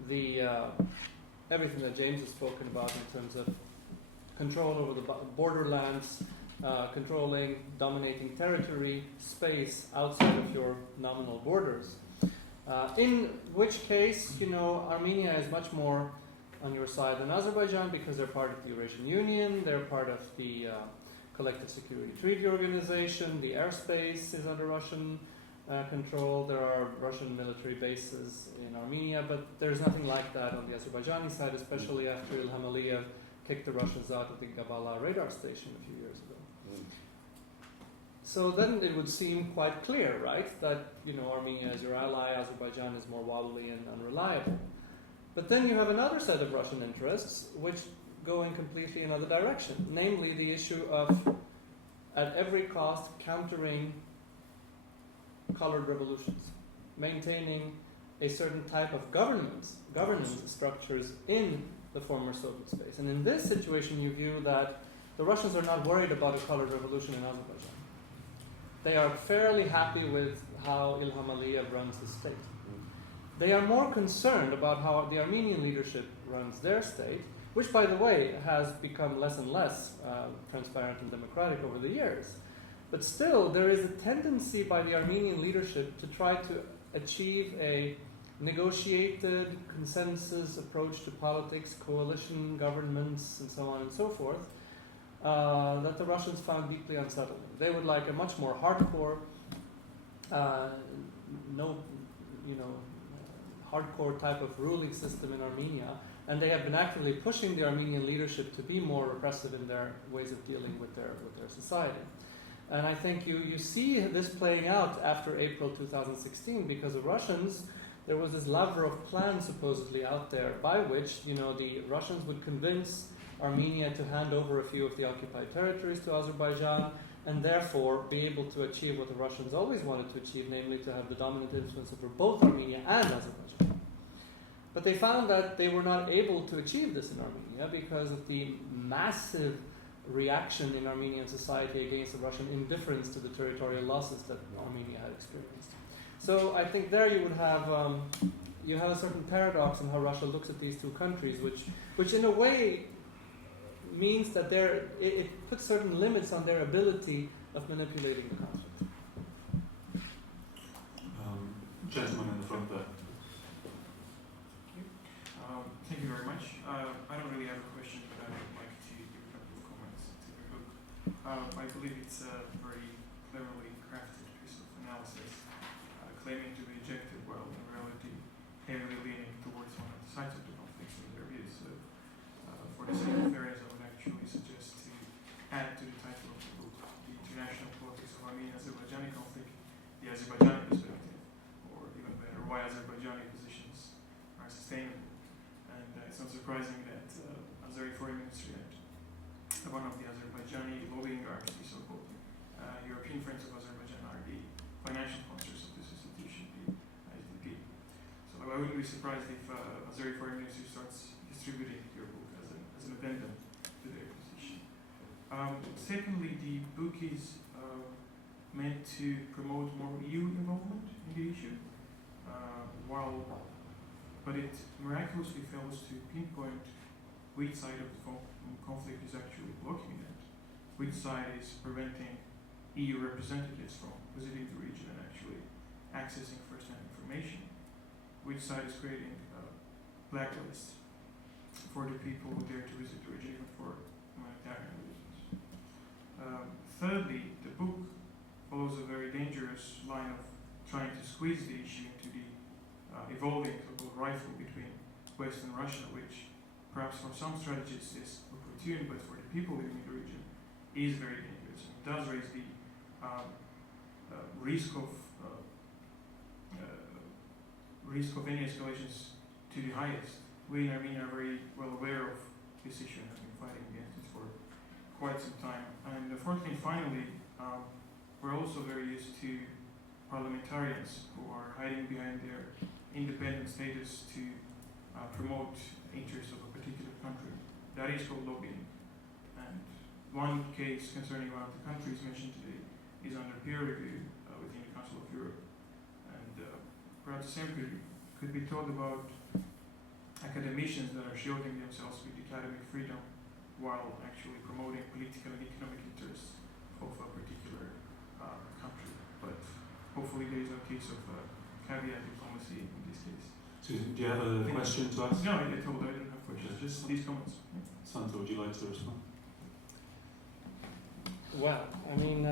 the everything that James has spoken about in terms of control over the borderlands, controlling, dominating territory, space outside of your nominal borders. In which case, Armenia is much more on your side than Azerbaijan because they're part of the Eurasian Union, they're part of the Collective Security Treaty Organization, the airspace is under Russian control, there are Russian military bases in Armenia, but there's nothing like that on the Azerbaijani side, especially after Ilham Aliyev kicked the Russians out of the Gabala radar station a few years ago. So then it would seem quite clear, right, that Armenia is your ally, Azerbaijan is more wobbly and unreliable. But then you have another set of Russian interests which go in completely another direction, namely the issue of, at every cost, countering colored revolutions, maintaining a certain type of governance structures in the former Soviet space. And in this situation, you view that the Russians are not worried about a colored revolution in Azerbaijan. They are fairly happy with how Ilham Aliyev runs the state. They are more concerned about how the Armenian leadership runs their state, which, by the way, has become less and less transparent and democratic over the years. But still, there is a tendency by the Armenian leadership to try to achieve a negotiated consensus approach to politics, coalition governments, and so on and so forth, that the Russians found deeply unsettling. They would like a much more hardcore, hardcore type of ruling system in Armenia, and they have been actively pushing the Armenian leadership to be more repressive in their ways of dealing with their society. And I think you see this playing out after April 2016 because the Russians, there was this Lavrov plan supposedly out there by which the Russians would convince Armenia to hand over a few of the occupied territories to Azerbaijan and therefore be able to achieve what the Russians always wanted to achieve, namely to have the dominant influence over both Armenia and Azerbaijan. But they found that they were not able to achieve this in Armenia because of the massive reaction in Armenian society against the Russian indifference to the territorial losses that Armenia had experienced. So I think there you would have a certain paradox in how Russia looks at these two countries, which in a way means that it puts certain limits on their ability of manipulating the conflict. Gentleman in the front there. Thank you very much. I don't really have a question, but I would like to give a couple of comments to the book. I believe it's a very cleverly crafted piece of analysis, claiming to be objective while in reality heavily leaning towards one of the sides of the conflict in their views. So, for the sake of fairness, I would actually suggest to add to the title of the book, The International Politics of Armenian-Azerbaijani Conflict, the Azerbaijani Perspective, or even better, why Azerbaijani positions are sustainable. And it's not surprising that Azeri Foreign Ministry and one of the Azerbaijani lobbying arms, the so-called European Friends of Azerbaijan, are the financial sponsors of this institution, the ISDP. So I wouldn't be surprised if Azeri Foreign Ministry starts distributing your book as an addendum Secondly, the book is meant to promote more EU involvement in the issue, but it miraculously fails to pinpoint which side of the conflict is actually blocking it, which side is preventing EU representatives from visiting the region and actually accessing first-hand information, which side is creating blacklists for the people who dare to visit the region even for humanitarian reasons. Thirdly, the book follows a very dangerous line of trying to squeeze the issue into the evolving so-called rifle between West and Russia, which perhaps for some strategists is opportune, but for the people living in the region is very dangerous. It does raise the risk of any escalations to the highest. We in Armenia are very well aware of this issue and have been fighting against it for quite some time. And fourthly and finally, we're also very used to parliamentarians who are hiding behind their independent status to promote interests of a particular country. That is called lobbying. And one case concerning one of the countries mentioned today is under peer review within the Council of Europe. And perhaps the same could be told about academicians that are shielding themselves with academic freedom while actually promoting political and economic interests of a particular country. But hopefully there is no case of caveat diplomacy in this case. So do you have a question to ask? No, I don't have questions, just these comments. Svante, would you like to respond? Well, I mean,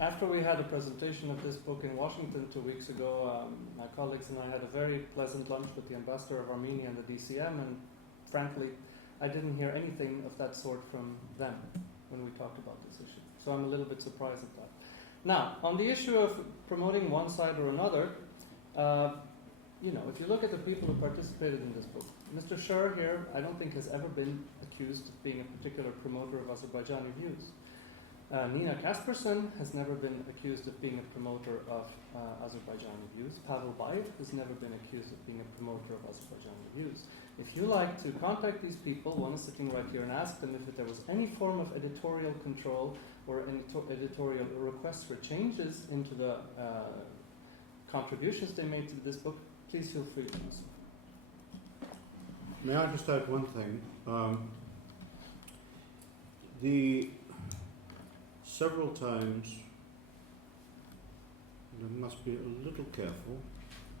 after we had a presentation of this book in Washington 2 weeks ago, my colleagues and I had a very pleasant lunch with the ambassador of Armenia and the DCM, and frankly, I didn't hear anything of that sort from them when we talked about this issue. So I'm a little bit surprised at that. Now, on the issue of promoting one side or another, if you look at the people who participated in this book, Mr. Sherr here, I don't think has ever been accused of being a particular promoter of Azerbaijani views. Nina Kasperson has never been accused of being a promoter of Azerbaijani views. Pavel Bayev has never been accused of being a promoter of Azerbaijani views. If you like to contact these people, one is sitting right here, and ask them if there was any form of editorial control or any editorial requests for changes into the contributions they made to this book, please feel free to do so. May I just add one thing? Several times, I must be a little careful,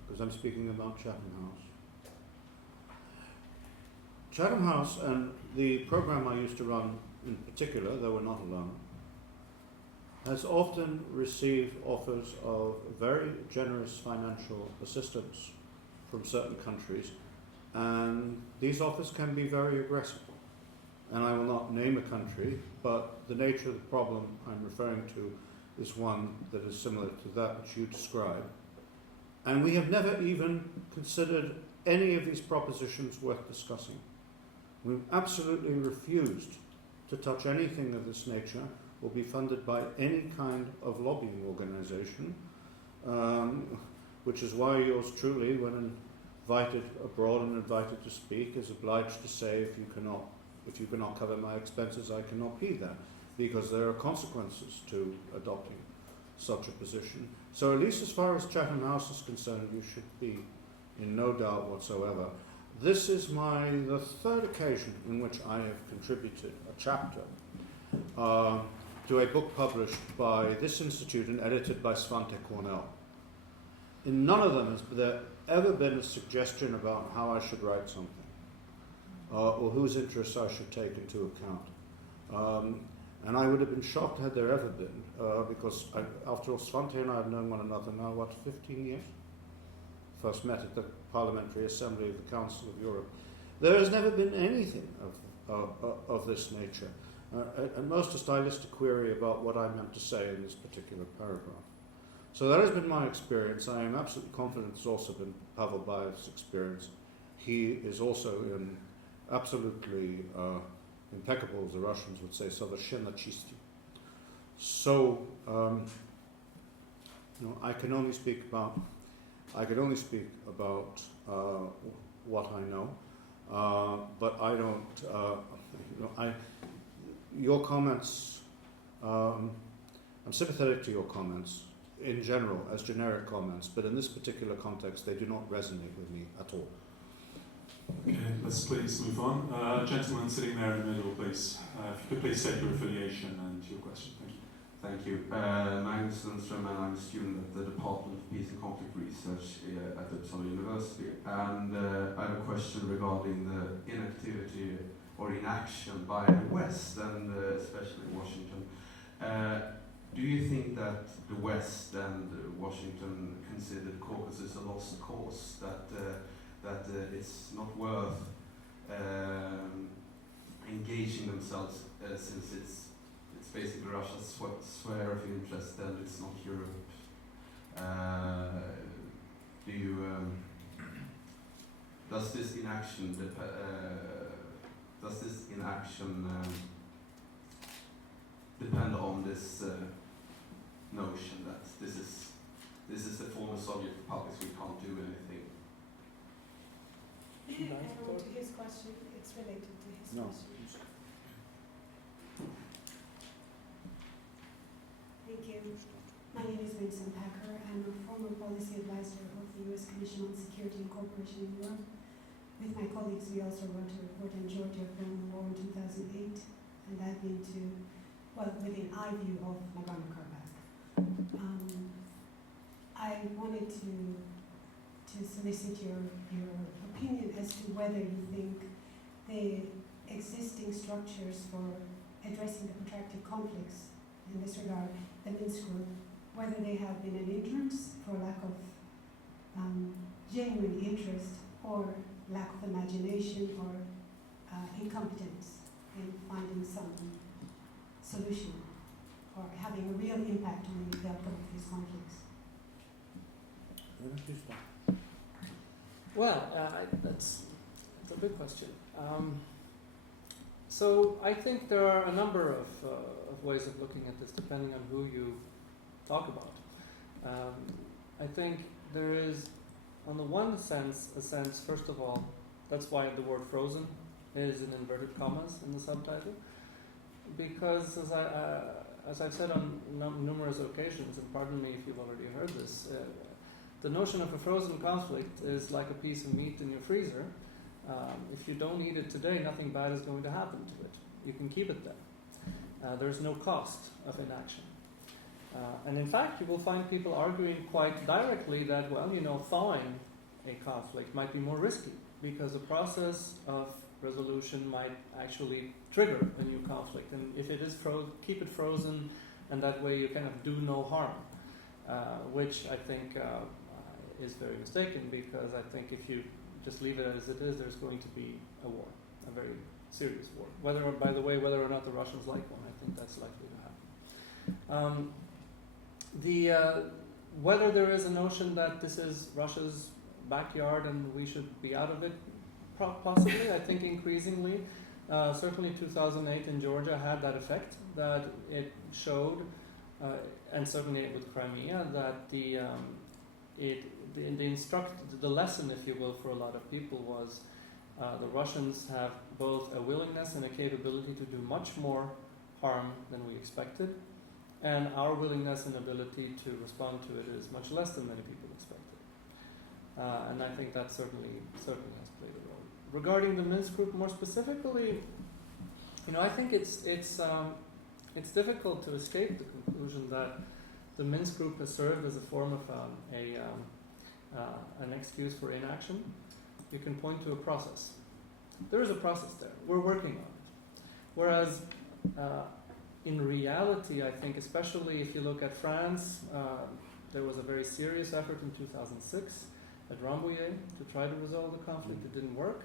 because I'm speaking about Chatham House. Chatham House and the program I used to run in particular, though we're not alone, has often received offers of very generous financial assistance from certain countries, and these offers can be very aggressive. And I will not name a country, but the nature of the problem I'm referring to is one that is similar to that which you described. And we have never even considered any of these propositions worth discussing. We've absolutely refused to touch anything of this nature or be funded by any kind of lobbying organization, which is why yours truly, when invited abroad and invited to speak, is obliged to say, if you cannot cover my expenses, I cannot be there, because there are consequences to adopting such a position. So at least as far as Chatham House is concerned, you should be in no doubt whatsoever. This is the third occasion in which I have contributed a chapter to a book published by this institute and edited by Svante Cornell. In none of them has there ever been a suggestion about how I should write something, or whose interests I should take into account. And I would have been shocked had there ever been, because after all, Svante and I have known one another now, 15 years? First met at the Parliamentary Assembly of the Council of Europe. There has never been anything of this nature. At most, a stylistic query about what I meant to say in this particular paragraph. So that has been my experience. I am absolutely confident it's also been Pavel Bayev's experience. He is also absolutely impeccable, as the Russians would say, совершенно чистый. So, I can only speak about what I know, but I don't. your comments, I'm sympathetic to your comments in general as generic comments, but in this particular context they do not resonate with me at all. Okay, let's please move on. Gentleman sitting there in the middle, please. If you could please state your affiliation and your question. Thank you. Thank you. Magnus Lundström, and I'm a student at the Department of Peace and Conflict Research at Uppsala University. And I have a question regarding the inactivity or inaction by the West, and especially Washington. Do you think that the West and Washington considered Caucasus a lost cause, that it's not worth engaging themselves since it's basically Russia's sphere of interest and it's not Europe? Does this inaction depend on this notion that this is the former Soviet republics, we can't do anything? To his question, it's related to his No. question. Thank you. My name is Vincent Packer. I'm a former policy advisor of the U.S. Commission on Security and Cooperation in Europe. With my colleagues, we also wrote a report on Georgia from the war in 2008, and I've been to, within eye view of Nagorno-Karabakh. I wanted to solicit your opinion as to whether you think the existing structures for addressing the protracted conflicts in this regard, the Minsk Group, whether they have been an hindrance for lack of genuine interest or lack of imagination or incompetence in finding some solution or having a real impact on the outcome of these conflicts. Well, that's a big question. So I think there are a number of ways of looking at this, depending on who you talk about. I think there is, on the one sense, first of all, that's why the word frozen is in inverted commas in the subtitle, because as I've said on numerous occasions, and pardon me if you've already heard this, the notion of a frozen conflict is like a piece of meat in your freezer. If you don't eat it today, nothing bad is going to happen to it. You can keep it there. There's no cost of inaction. And in fact, you will find people arguing quite directly that, thawing a conflict might be more risky because the process of resolution might actually trigger a new conflict. And if it is keep it frozen, and that way you kind of do no harm, which I think is very mistaken, because I think if you just leave it as it is, there's going to be a war, a very serious war. Whether or not the Russians like one, I think that's likely to happen. Whether there is a notion that this is Russia's backyard and we should be out of it, possibly. I think increasingly, certainly 2008 in Georgia had that effect, that it showed, and certainly with Crimea, that the lesson, if you will, for a lot of people was the Russians have both a willingness and a capability to do much more harm than we expected, and our willingness and ability to respond to it is much less than many people expected. And I think that certainly has played a role. Regarding the Minsk Group more specifically, I think it's difficult to escape the conclusion that the Minsk Group has served as a form of an excuse for inaction. You can point to a process. There is a process there. We're working on it. Whereas in reality, I think, especially if you look at France, there was a very serious effort in 2006 at Rambouillet to try to resolve the conflict. It didn't work.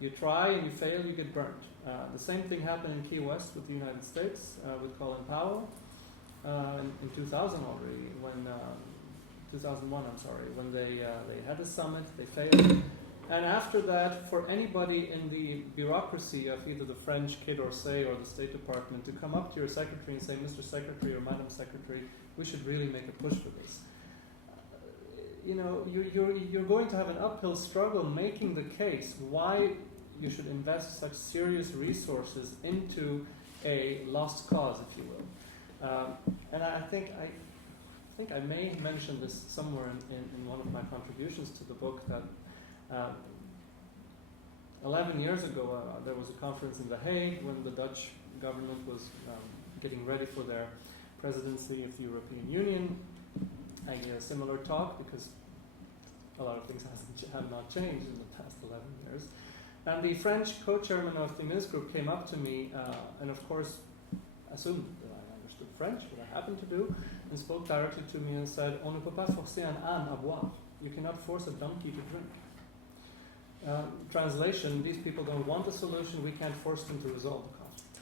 You try and you fail, you get burnt. The same thing happened in Key West with the United States, with Colin Powell, in 2000 already, 2001, when they had a summit, they failed. And after that, for anybody in the bureaucracy of either the French Quai d'Orsay or the State Department to come up to your secretary and say, Mr. Secretary or Madam Secretary, we should really make a push for this. You're going to have an uphill struggle making the case why you should invest such serious resources into a lost cause, if you will. And I think I may mention this somewhere in one of my contributions to the book, that 11 years ago there was a conference in The Hague when the Dutch government was getting ready for their presidency of the European Union. I gave a similar talk because a lot of things have not changed in the past 11 years. And the French co-chairman of the Minsk group came up to me and of course assumed that I understood French, what I happened to do, and spoke directly to me and said, "On ne peut pas forcer un âne à boire." You cannot force a donkey to drink. Translation, these people don't want a solution, we can't force them to resolve the conflict.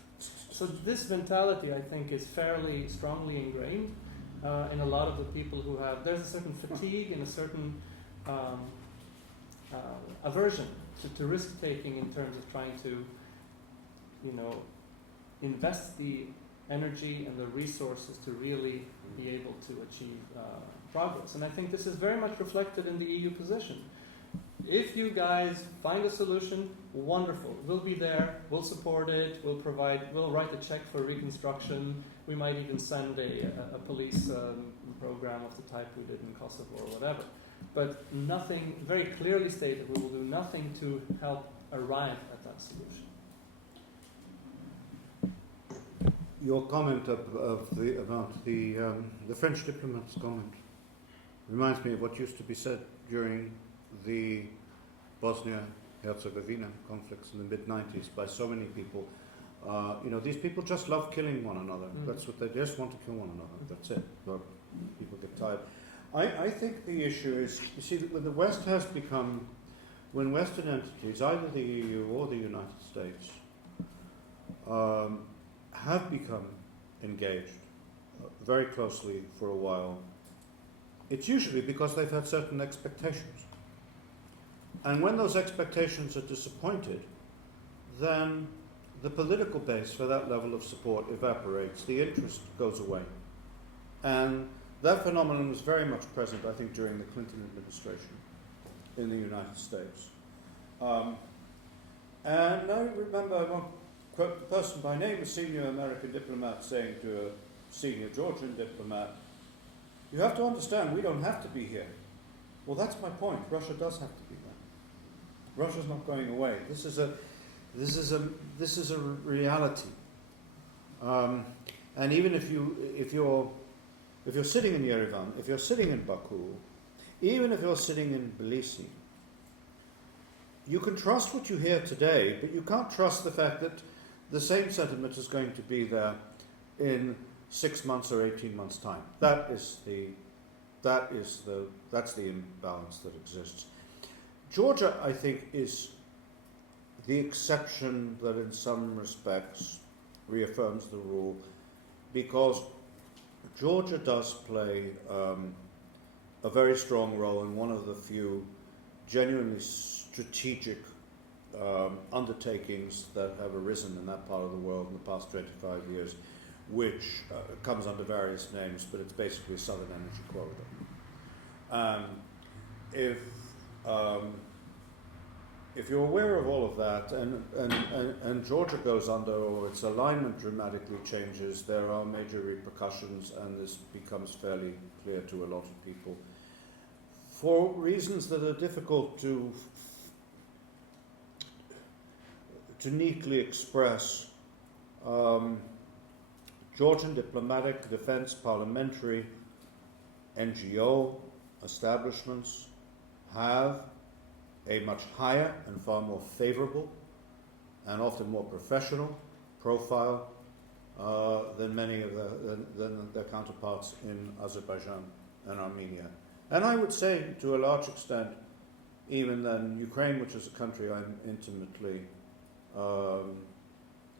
So this mentality, I think, is fairly strongly ingrained in a lot of the people who have, there's a certain fatigue and a certain aversion to risk-taking in terms of trying to, invest the energy and the resources to really be able to achieve progress. And I think this is very much reflected in the EU position. If you guys find a solution, wonderful. We'll be there, we'll support it, we'll write a check for reconstruction, we might even send a police program of the type we did in Kosovo or whatever. But nothing, very clearly stated, we will do nothing to help arrive at that solution. Your comment about the French diplomat's comment reminds me of what used to be said during the Bosnia-Herzegovina conflicts in the mid-90s by so many people. These people just love killing one another. That's what they just want to kill one another. That's it. But people get tired. I think the issue is, you see, when the West has become, when Western entities, either the EU or the United States, have become engaged very closely for a while, it's usually because they've had certain expectations. And when those expectations are disappointed, then the political base for that level of support evaporates, the interest goes away. And that phenomenon was very much present, I think, during the Clinton administration in the United States. And I remember, I won't quote the person by name, a senior American diplomat saying to a senior Georgian diplomat, "You have to understand, we don't have to be here." Well, that's my point. Russia does have to be there. Russia's not going away. This is a reality. And even if you're sitting in Yerevan, if you're sitting in Baku, even if you're sitting in Tbilisi, you can trust what you hear today, but you can't trust the fact that the same sentiment is going to be there in 6 months or 18 months' time. That's the imbalance that exists. Georgia, I think, is the exception that in some respects reaffirms the rule, because Georgia does play a very strong role in one of the few genuinely strategic undertakings that have arisen in that part of the world in the past 25 years, which comes under various names, but it's basically a Southern Energy Corridor. If you're aware of all of that, and Georgia goes under, or its alignment dramatically changes, there are major repercussions, and this becomes fairly clear to a lot of people. For reasons that are difficult to neatly express, Georgian diplomatic, defense, parliamentary, NGO establishments have a much higher and far more favorable and often more professional profile than many of their counterparts in Azerbaijan and Armenia. And I would say, to a large extent, even than Ukraine, which is a country I'm intimately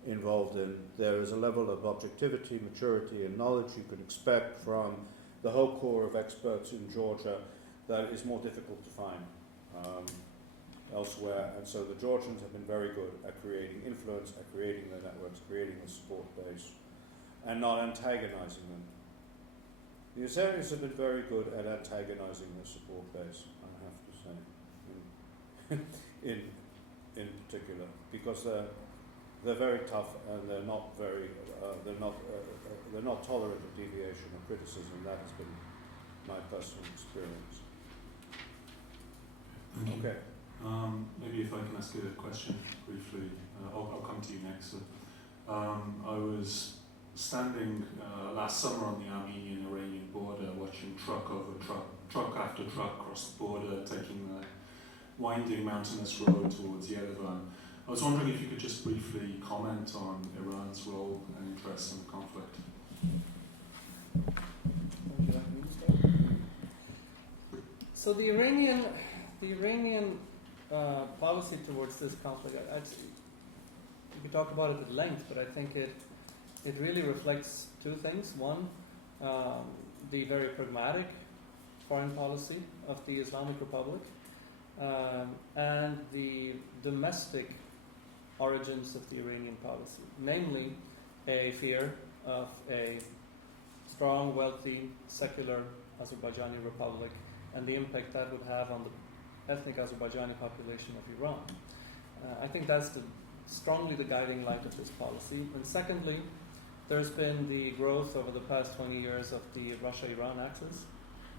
involved in, there is a level of objectivity, maturity, and knowledge you could expect from the whole core of experts in Georgia that is more difficult to find elsewhere. And so the Georgians have been very good at creating influence, at creating their networks, creating a support base, and not antagonizing them. The Azeris have been very good at antagonizing their support base, I have to say, in particular, because they're very tough, and they're not very they're not tolerant of deviation or criticism. That has been my personal experience. Thank you. Okay. Maybe if I can ask you a question briefly, I'll come to you next. I was standing last summer on the Armenian-Iranian border, watching truck after truck cross the border, taking the winding mountainous road towards Yerevan. I was wondering if you could just briefly comment on Iran's role and interest in the conflict. So the Iranian policy towards this conflict, we could talk about it at length, but I think it really reflects two things. One, the very pragmatic foreign policy of the Islamic Republic, and the domestic origins of the Iranian policy, namely a fear of a strong, wealthy, secular Azerbaijani republic and the impact that would have on the ethnic Azerbaijani population of Iran. I think that's strongly the guiding light of this policy. And secondly, there's been the growth over the past 20 years of the Russia-Iran axis,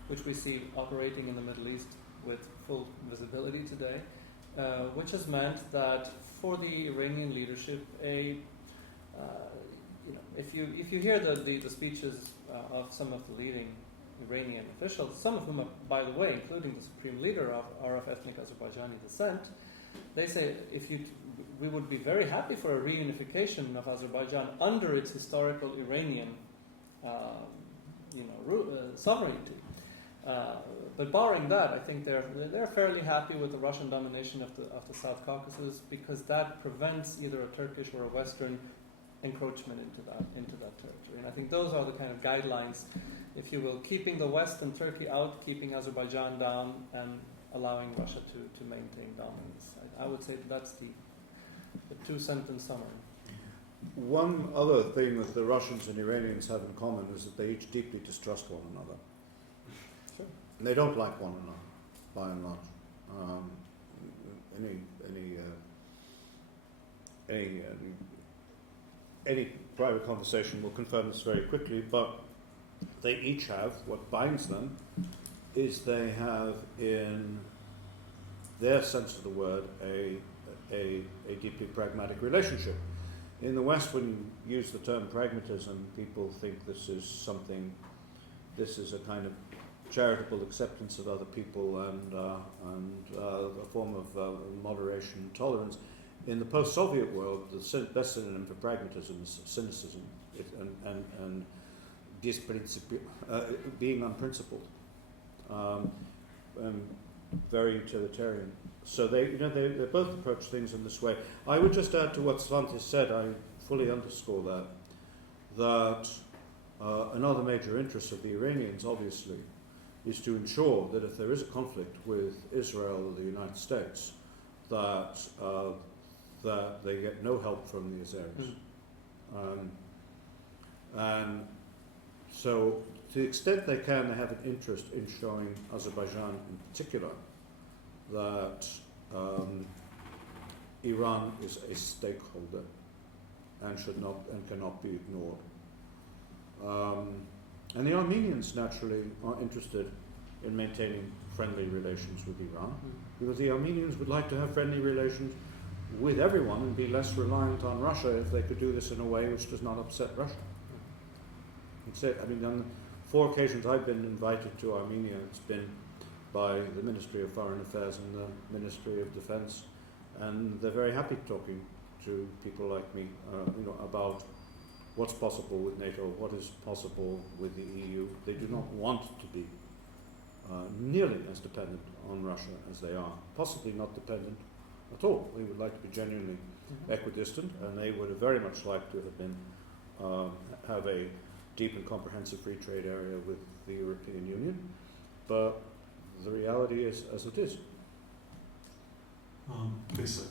which we see operating in the Middle East with full visibility today, which has meant that for the Iranian leadership, if you hear the speeches of some of the leading Iranian officials, some of whom, by the way, including the supreme leader, are of ethnic Azerbaijani descent, they say we would be very happy for a reunification of Azerbaijan under its historical Iranian sovereignty. But barring that, I think they're fairly happy with the Russian domination of the South Caucasus, because that prevents either a Turkish or a Western encroachment into that territory. And I think those are the kind of guidelines, if you will, keeping the West and Turkey out, keeping Azerbaijan down, and allowing Russia to maintain dominance. I would say that's the two-sentence summary. One other thing that the Russians and Iranians have in common is that they each deeply distrust one another. Sure. And they don't like one another, by and large. Any private conversation will confirm this very quickly, but they each have, what binds them is they have, in their sense of the word, a deeply pragmatic relationship. In the West, when you use the term pragmatism, people think this is a kind of charitable acceptance of other people and a form of moderation and tolerance. In the post-Soviet world, the best synonym for pragmatism is cynicism and being unprincipled, very utilitarian. So they both approach things in this way. I would just add to what Svante said. I fully underscore that another major interest of the Iranians, obviously, is to ensure that if there is a conflict with Israel or the United States, that they get no help from the Azeris. And so, to the extent they can, they have an interest in showing Azerbaijan in particular that Iran is a stakeholder and cannot be ignored. And the Armenians naturally are interested in maintaining friendly relations with Iran, because the Armenians would like to have friendly relations with everyone and be less reliant on Russia if they could do this in a way which does not upset Russia. On 4 occasions I've been invited to Armenia, it's been by the Ministry of Foreign Affairs and the Ministry of Defense, and they're very happy talking to people like me, about what's possible with NATO, what is possible with the EU. They do not want to be nearly as dependent on Russia as they are, possibly not dependent at all. They would like to be genuinely equidistant, and they would have very much liked to have been have a deep and comprehensive free trade area with the European Union, but the reality is as it is. Please, sir.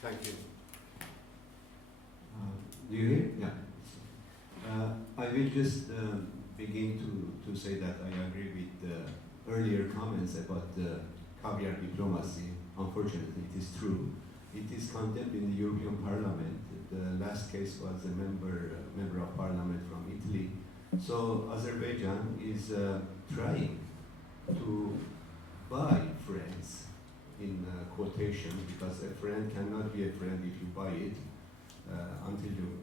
Thank you. Do you hear? Yeah. I will just begin to say that I agree with earlier comments about the caviar diplomacy. Unfortunately, it is true. It is condemned in the European Parliament. The last case was a member of parliament from Italy. So Azerbaijan is trying to buy friends in quotation, because a friend cannot be a friend if you buy it until you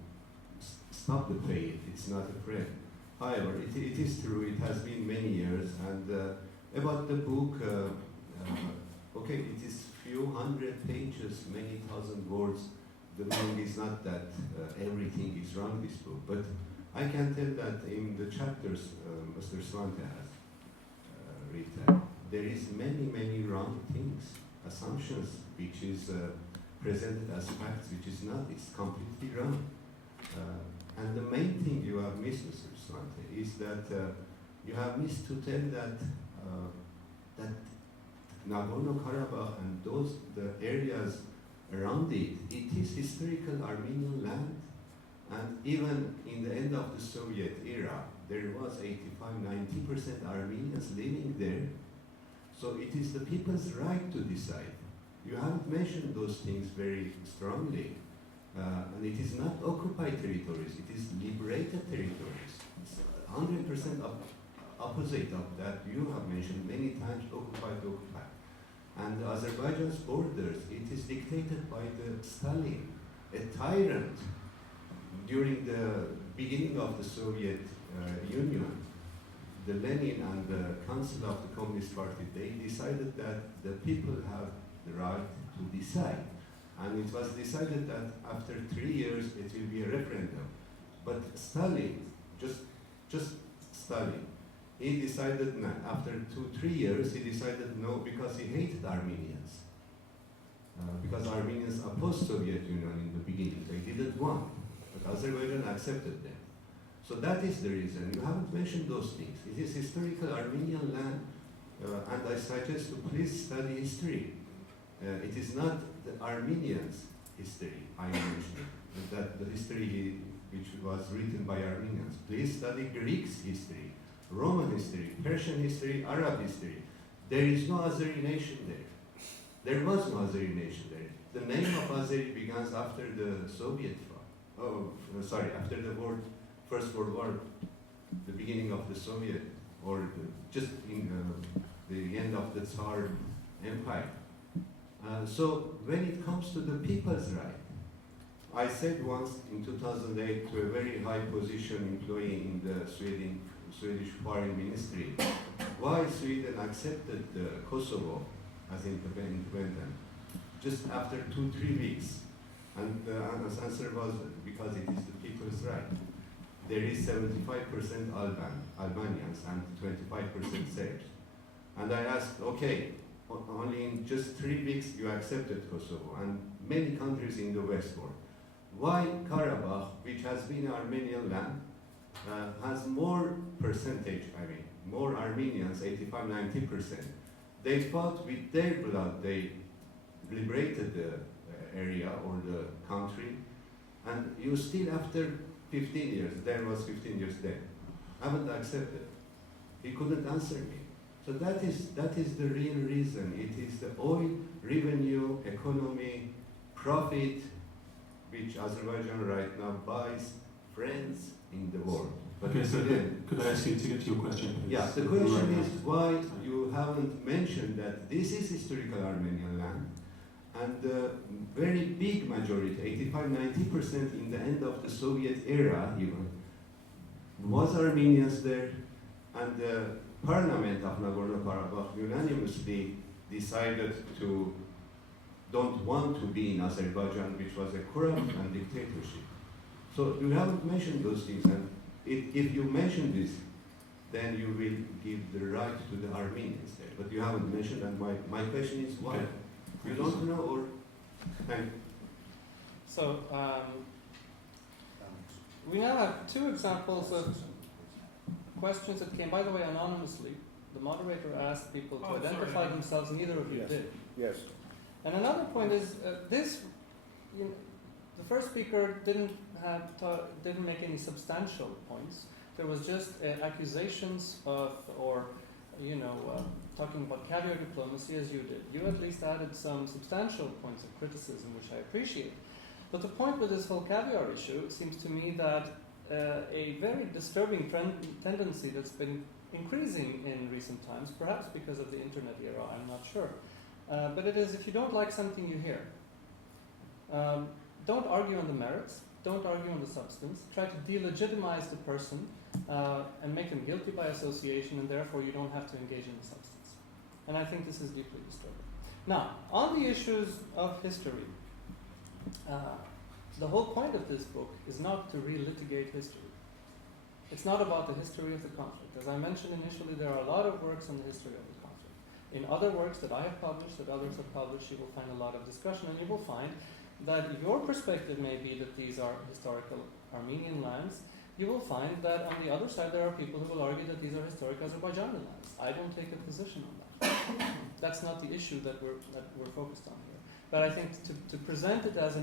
stop to pay it. It's not a friend. However, it is true. It has been many years. And about the book, okay, it is few hundred pages, many thousand words. The meaning is not that everything is wrong in this book, but I can tell that in the chapters Mr. Svante has written, there is many wrong things, assumptions, which is presented as facts, which is not. It's completely wrong. And the main thing you have missed, Mr. Svante, is that you have missed to tell that that Nagorno-Karabakh and the areas around it, it is historical Armenian land. And even in the end of the Soviet era, there was 85–90% Armenians living there. So it is the people's right to decide. You haven't mentioned those things very strongly. And it is not occupied territories, it is liberated territories. It's 100% opposite of that you have mentioned many times, occupied. And Azerbaijan's borders, it is dictated by the Stalin, a tyrant. During the beginning of the Soviet Union, the Lenin and the Council of the Communist Party, they decided that the people have the right to decide. And it was decided that after 3 years it will be a referendum. But Stalin, just Stalin, he decided after 2–3 years, he decided no, because he hated Armenians. Because Armenians opposed Soviet Union in the beginning. They didn't want, but Azerbaijan accepted them. So that is the reason. You haven't mentioned those things. It is historical Armenian land, and I suggest to please study history. It is not the Armenians' history I mentioned, that the history which was written by Armenians. Please study Greeks' history, Roman history, Persian history, Arab history. There is no Azeri nation there. There was no Azeri nation there. The name of Azeri begins after the Soviet war. After the First World War, the beginning of the Soviet, or just in the end of the Tsar Empire. So when it comes to the people's right, I said once in 2008 to a very high position employee in the Swedish Foreign Ministry, why Sweden accepted Kosovo as independent just after 2–3 weeks. And the answer was because it is the people's right. There is 75% Albanians and 25% Serbs. And I asked, okay, only in just 3 weeks you accepted Kosovo and many countries in the West world. Why Karabakh, which has been Armenian land, has more percentage, more Armenians, 85–90%. They fought with their blood, they liberated the area or the country, and you still after 15 years, there was 15 years then, haven't accepted. He couldn't answer me. So that is the real reason. It is the oil, revenue, economy, profit, which Azerbaijan right now buys friends in the world. But okay, so again, could I ask you to get to your question, please? Yeah, the question is why you haven't mentioned that this is historical Armenian land, and the very big majority, 85–90% in the end of the Soviet era even, was Armenians there, and the Parliament of Nagorno-Karabakh unanimously decided to don't want to be in Azerbaijan, which was a corrupt and dictatorship. So you haven't mentioned those things, and if you mention this, then you will give the right to the Armenians there. But you haven't mentioned, and my question is why? Okay. You don't know, or thank you. So we now have 2 examples of questions that came, by the way, anonymously. The moderator asked people to identify themselves, neither of you Yes. did. Yes. And another point is the first speaker didn't make any substantial points. There was just accusations of or talking about caviar diplomacy as you did. You at least added some substantial points of criticism, which I appreciate. But the point with this whole caviar issue seems to me that a very disturbing tendency that's been increasing in recent times, perhaps because of the internet era, I'm not sure. But it is, if you don't like something you hear, don't argue on the merits, don't argue on the substance, try to delegitimize the person and make them guilty by association, and therefore you don't have to engage in the substance. And I think this is deeply disturbing. Now, on the issues of history, the whole point of this book is not to relitigate history. It's not about the history of the conflict. As I mentioned initially, there are a lot of works on the history of the conflict. In other works that I have published, that others have published, you will find a lot of discussion, and you will find that your perspective may be that these are historical Armenian lands. You will find that on the other side there are people who will argue that these are historic Azerbaijani lands. I don't take a position on that. That's not the issue that we're focused on here. But I think to present it as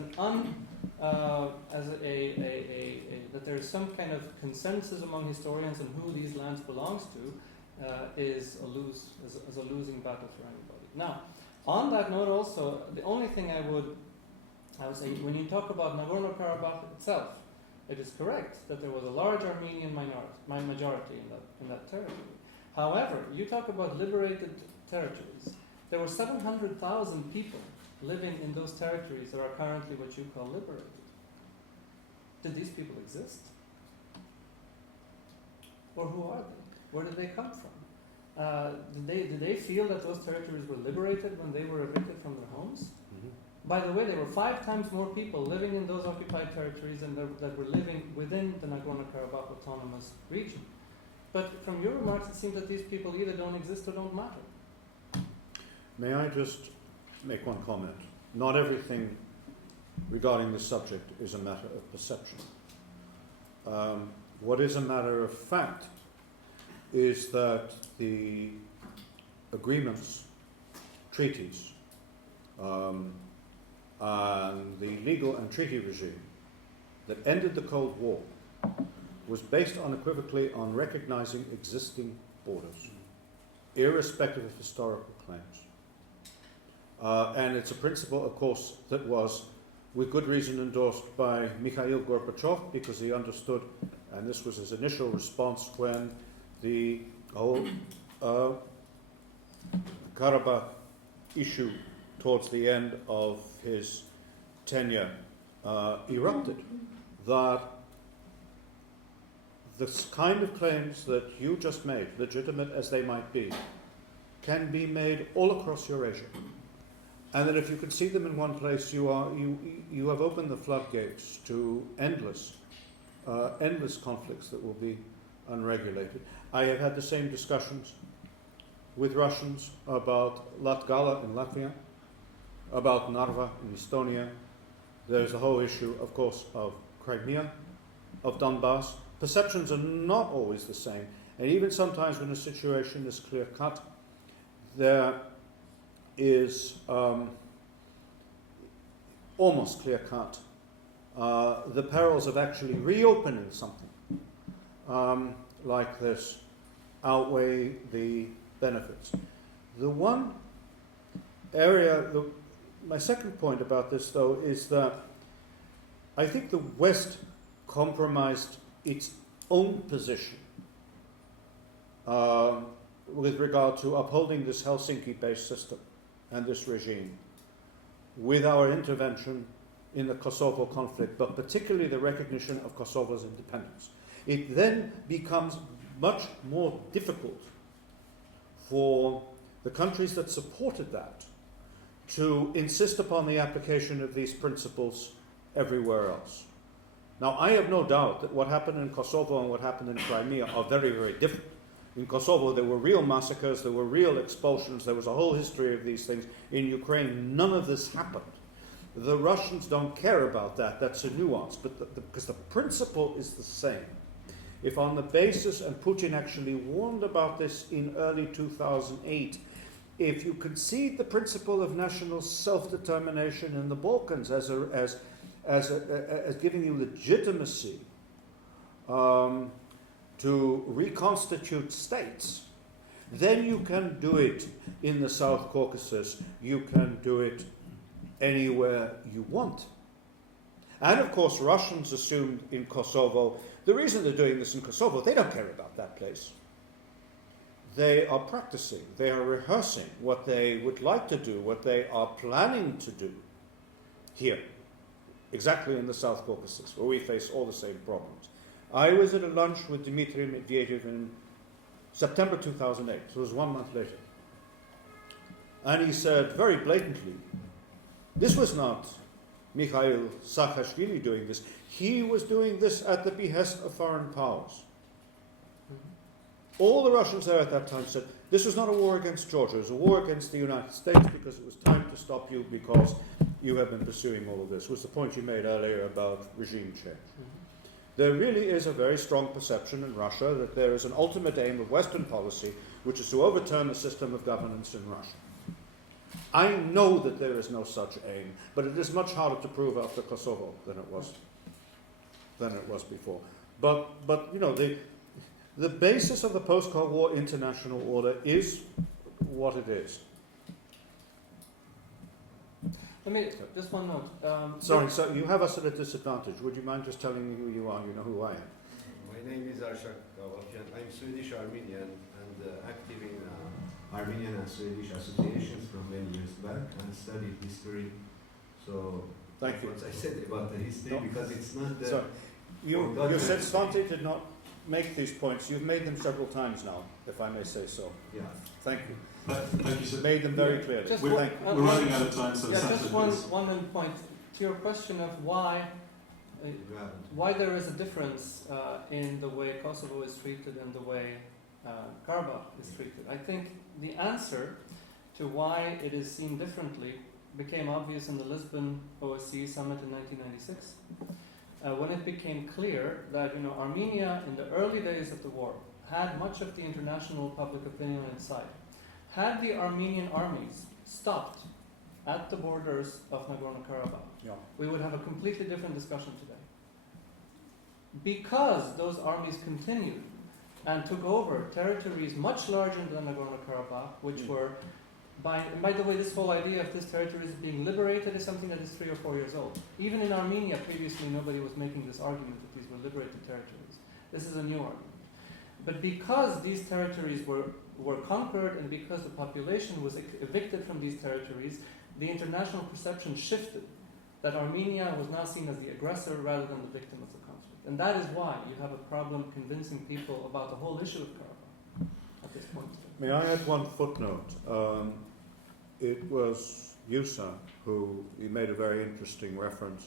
that there is some kind of consensus among historians on who these lands belongs to is a losing battle for anybody. Now, on that note, also the only thing I would say, when you talk about Nagorno-Karabakh itself, it is correct that there was a large Armenian majority in that territory. However, you talk about liberated territories. There were 700,000 people living in those territories that are currently what you call liberated. Did these people exist? Or who are they? Where did they come from? Did they feel that those territories were liberated when they were evicted from their homes? By the way, there were 5 times more people living in those occupied territories than that were living within the Nagorno-Karabakh autonomous region. But from your remarks, it seems that these people either don't exist or don't matter. May I just make one comment? Not everything regarding this subject is a matter of perception. What is a matter of fact is that the agreements, treaties, and the legal and treaty regime that ended the Cold War was based unequivocally on recognizing existing borders, irrespective of historical claims. And it's a principle, of course, that was, with good reason, endorsed by Mikhail Gorbachev, because he understood, and this was his initial response when the whole Karabakh issue towards the end of his tenure erupted, that this kind of claims that you just made, legitimate as they might be, can be made all across Eurasia. And that if you can see them in one place, you have opened the floodgates to endless conflicts that will be unregulated. I have had the same discussions with Russians about Latgala in Latvia, about Narva in Estonia. There's the whole issue, of course, of Crimea, of Donbass. Perceptions are not always the same. And even sometimes when a situation is clear-cut, there is almost clear-cut the perils of actually reopening something like this outweigh the benefits. The one area, my second point about this, though, is that I think the West compromised its own position with regard to upholding this Helsinki-based system and this regime with our intervention in the Kosovo conflict, but particularly the recognition of Kosovo's independence. It then becomes much more difficult for the countries that supported that to insist upon the application of these principles everywhere else. Now, I have no doubt that what happened in Kosovo and what happened in Crimea are very, very different. In Kosovo, there were real massacres, there were real expulsions, there was a whole history of these things. In Ukraine, none of this happened. The Russians don't care about that, that's a nuance, but because the principle is the same. If on the basis, and Putin actually warned about this in early 2008, if you concede the principle of national self-determination in the Balkans as giving you legitimacy to reconstitute states, then you can do it in the South Caucasus, you can do it anywhere you want. And of course, Russians assumed in Kosovo, the reason they're doing this in Kosovo, they don't care about that place. They are practicing, they are rehearsing what they would like to do, what they are planning to do here, exactly in the South Caucasus, where we face all the same problems. I was at a lunch with Dmitry Medvedev in September 2008, so it was 1 month later. And he said very blatantly, this was not Mikhail Saakashvili doing this. He was doing this at the behest of foreign powers. All the Russians there at that time said, this was not a war against Georgia, it was a war against the United States because it was time to stop you because you have been pursuing all of this, was the point you made earlier about regime change. There really is a very strong perception in Russia that there is an ultimate aim of Western policy, which is to overturn the system of governance in Russia. I know that there is no such aim, but it is much harder to prove after Kosovo than it was before. But you know, the basis of the post-Cold War international order is what it is. Let me, just one note. Sorry, so you have us at a disadvantage. Would you mind just telling me who you are? You know who I am. My name is Arshak Gavakyan. I'm Swedish Armenian and active in Armenian and Swedish associations from many years back and studied history. So Thank you. what I said about the history, because it's not the... Sorry. You said Svante did not make these points. You've made them several times now, if I may say so. Yeah. Thank you. Thank you, sir. Made them very clearly. Just We're, one- we're running out of time, so Yeah, Santa, just please. one point to your question of why there is a difference in the way Kosovo is treated and the way Karabakh is treated. I think the answer to why it is seen differently became obvious in the Lisbon OSCE summit in 1996, when it became clear that Armenia in the early days of the war had much of the international public opinion on its side. Had the Armenian armies stopped at the borders of Nagorno-Karabakh, we would have a completely different discussion today. Because those armies continued and took over territories much larger than Nagorno-Karabakh, which were, and by the way, this whole idea of these territories being liberated is something that is 3 or 4 years old. Even in Armenia, previously, nobody was making this argument that these were liberated territories. This is a new argument. But because these territories were conquered and because the population was evicted from these territories, the international perception shifted that Armenia was now seen as the aggressor rather than the victim of the conflict. And that is why you have a problem convincing people about the whole issue of Karabakh at this point. May I add one footnote? It was Yusa who made a very interesting reference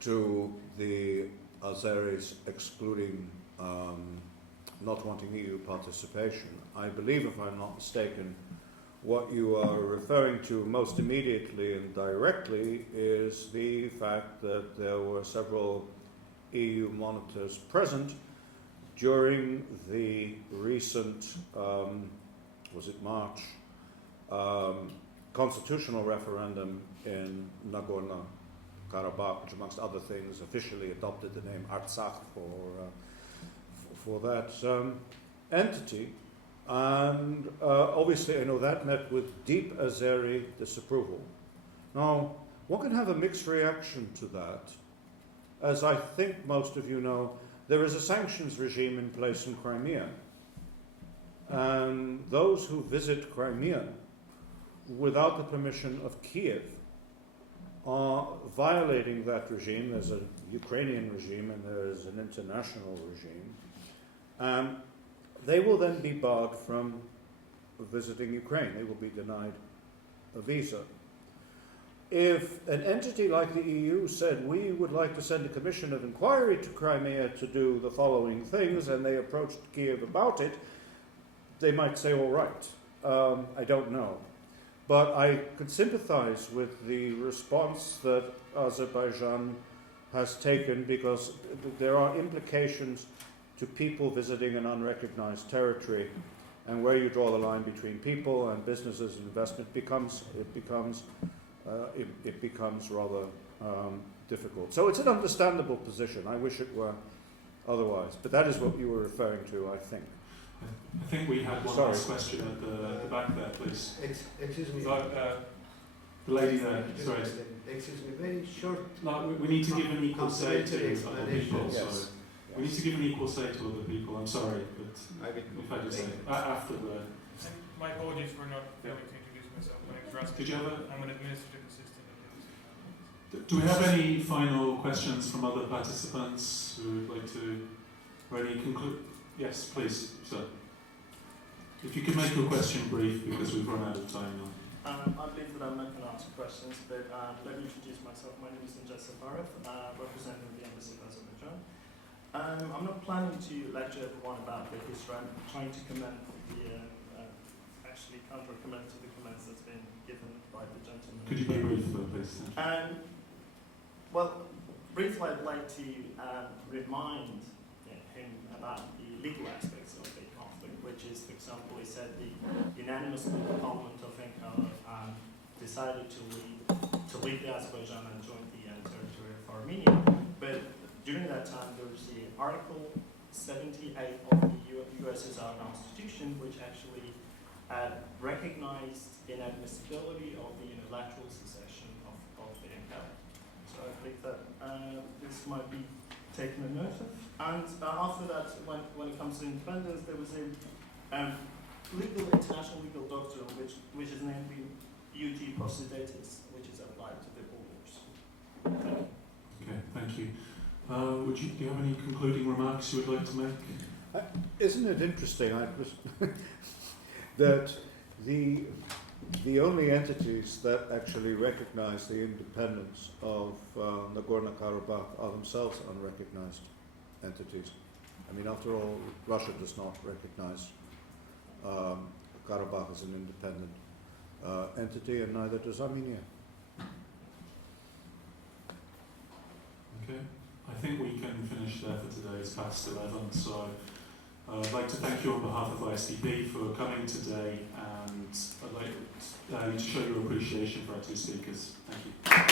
to the Azeris excluding not wanting EU participation. I believe, if I'm not mistaken, what you are referring to most immediately and directly is the fact that there were several EU monitors present during the recent, was it March, constitutional referendum in Nagorno-Karabakh, which amongst other things officially adopted the name Artsakh for that entity. And obviously I know that met with deep Azeri disapproval. Now, one can have a mixed reaction to that. As I think most of you know, there is a sanctions regime in place in Crimea. And those who visit Crimea without the permission of Kiev are violating that regime. There's a Ukrainian regime and there's an international regime. They will then be barred from visiting Ukraine. They will be denied a visa. If an entity like the EU said, we would like to send a commission of inquiry to Crimea to do the following things, and they approached Kiev about it, they might say, all right. I don't know. But I could sympathize with the response that Azerbaijan has taken, because there are implications to people visiting an unrecognized territory, and where you draw the line between people and businesses and investment becomes rather difficult. So it's an understandable position. I wish it were otherwise, but that is what you were referring to, I think. I think we had one Sorry. last question at the back there, please. Excuse me. The lady there, sorry. Excuse me, very short. No, we need to give an equal say to other people. Yes. So we need to give an equal say to other people. I'm sorry, but I will if I just say after the. And my apologies for not failing to introduce myself. My name is Rasmus. Did you have I'm an administrative assistant at the Do we have any final questions from other participants who would like to already conclude? Yes, please, sir. If you could make your question brief because we've run out of time now. I believe that I'm not going to answer questions, but let me introduce myself. My name is Safarov, representing the Embassy of Azerbaijan. I'm not planning to lecture everyone about the history. I'm trying to comment actually counter-comment to the comments that's been given by the gentleman. Could you be brief, please? Well, briefly, I'd like to remind him about the legal aspects of the conflict, which is, for example, he said the unanimous Parliament of Ankara decided to leave Azerbaijan and join the territory of Armenia. But during that time, there was the Article 78 of the USSR Constitution, which actually recognized inadmissibility of the unilateral secession of the Ankara. So I think that this might be taken a note of. And after that, when it comes to independence, there was a international legal doctrine which is named ut possidetis, which is applied to the borders. Thank you. Okay, thank you. Do you have any concluding remarks you would like to make? Isn't it interesting that the only entities that actually recognize the independence of Nagorno-Karabakh are themselves unrecognized entities? I mean, after all, Russia does not recognize Karabakh as an independent entity, and neither does Armenia. Okay, I think we can finish there for today. It's past 11, so I'd like to thank you on behalf of ISDP for coming today, and I'd like you to show your appreciation for our two speakers. Thank you.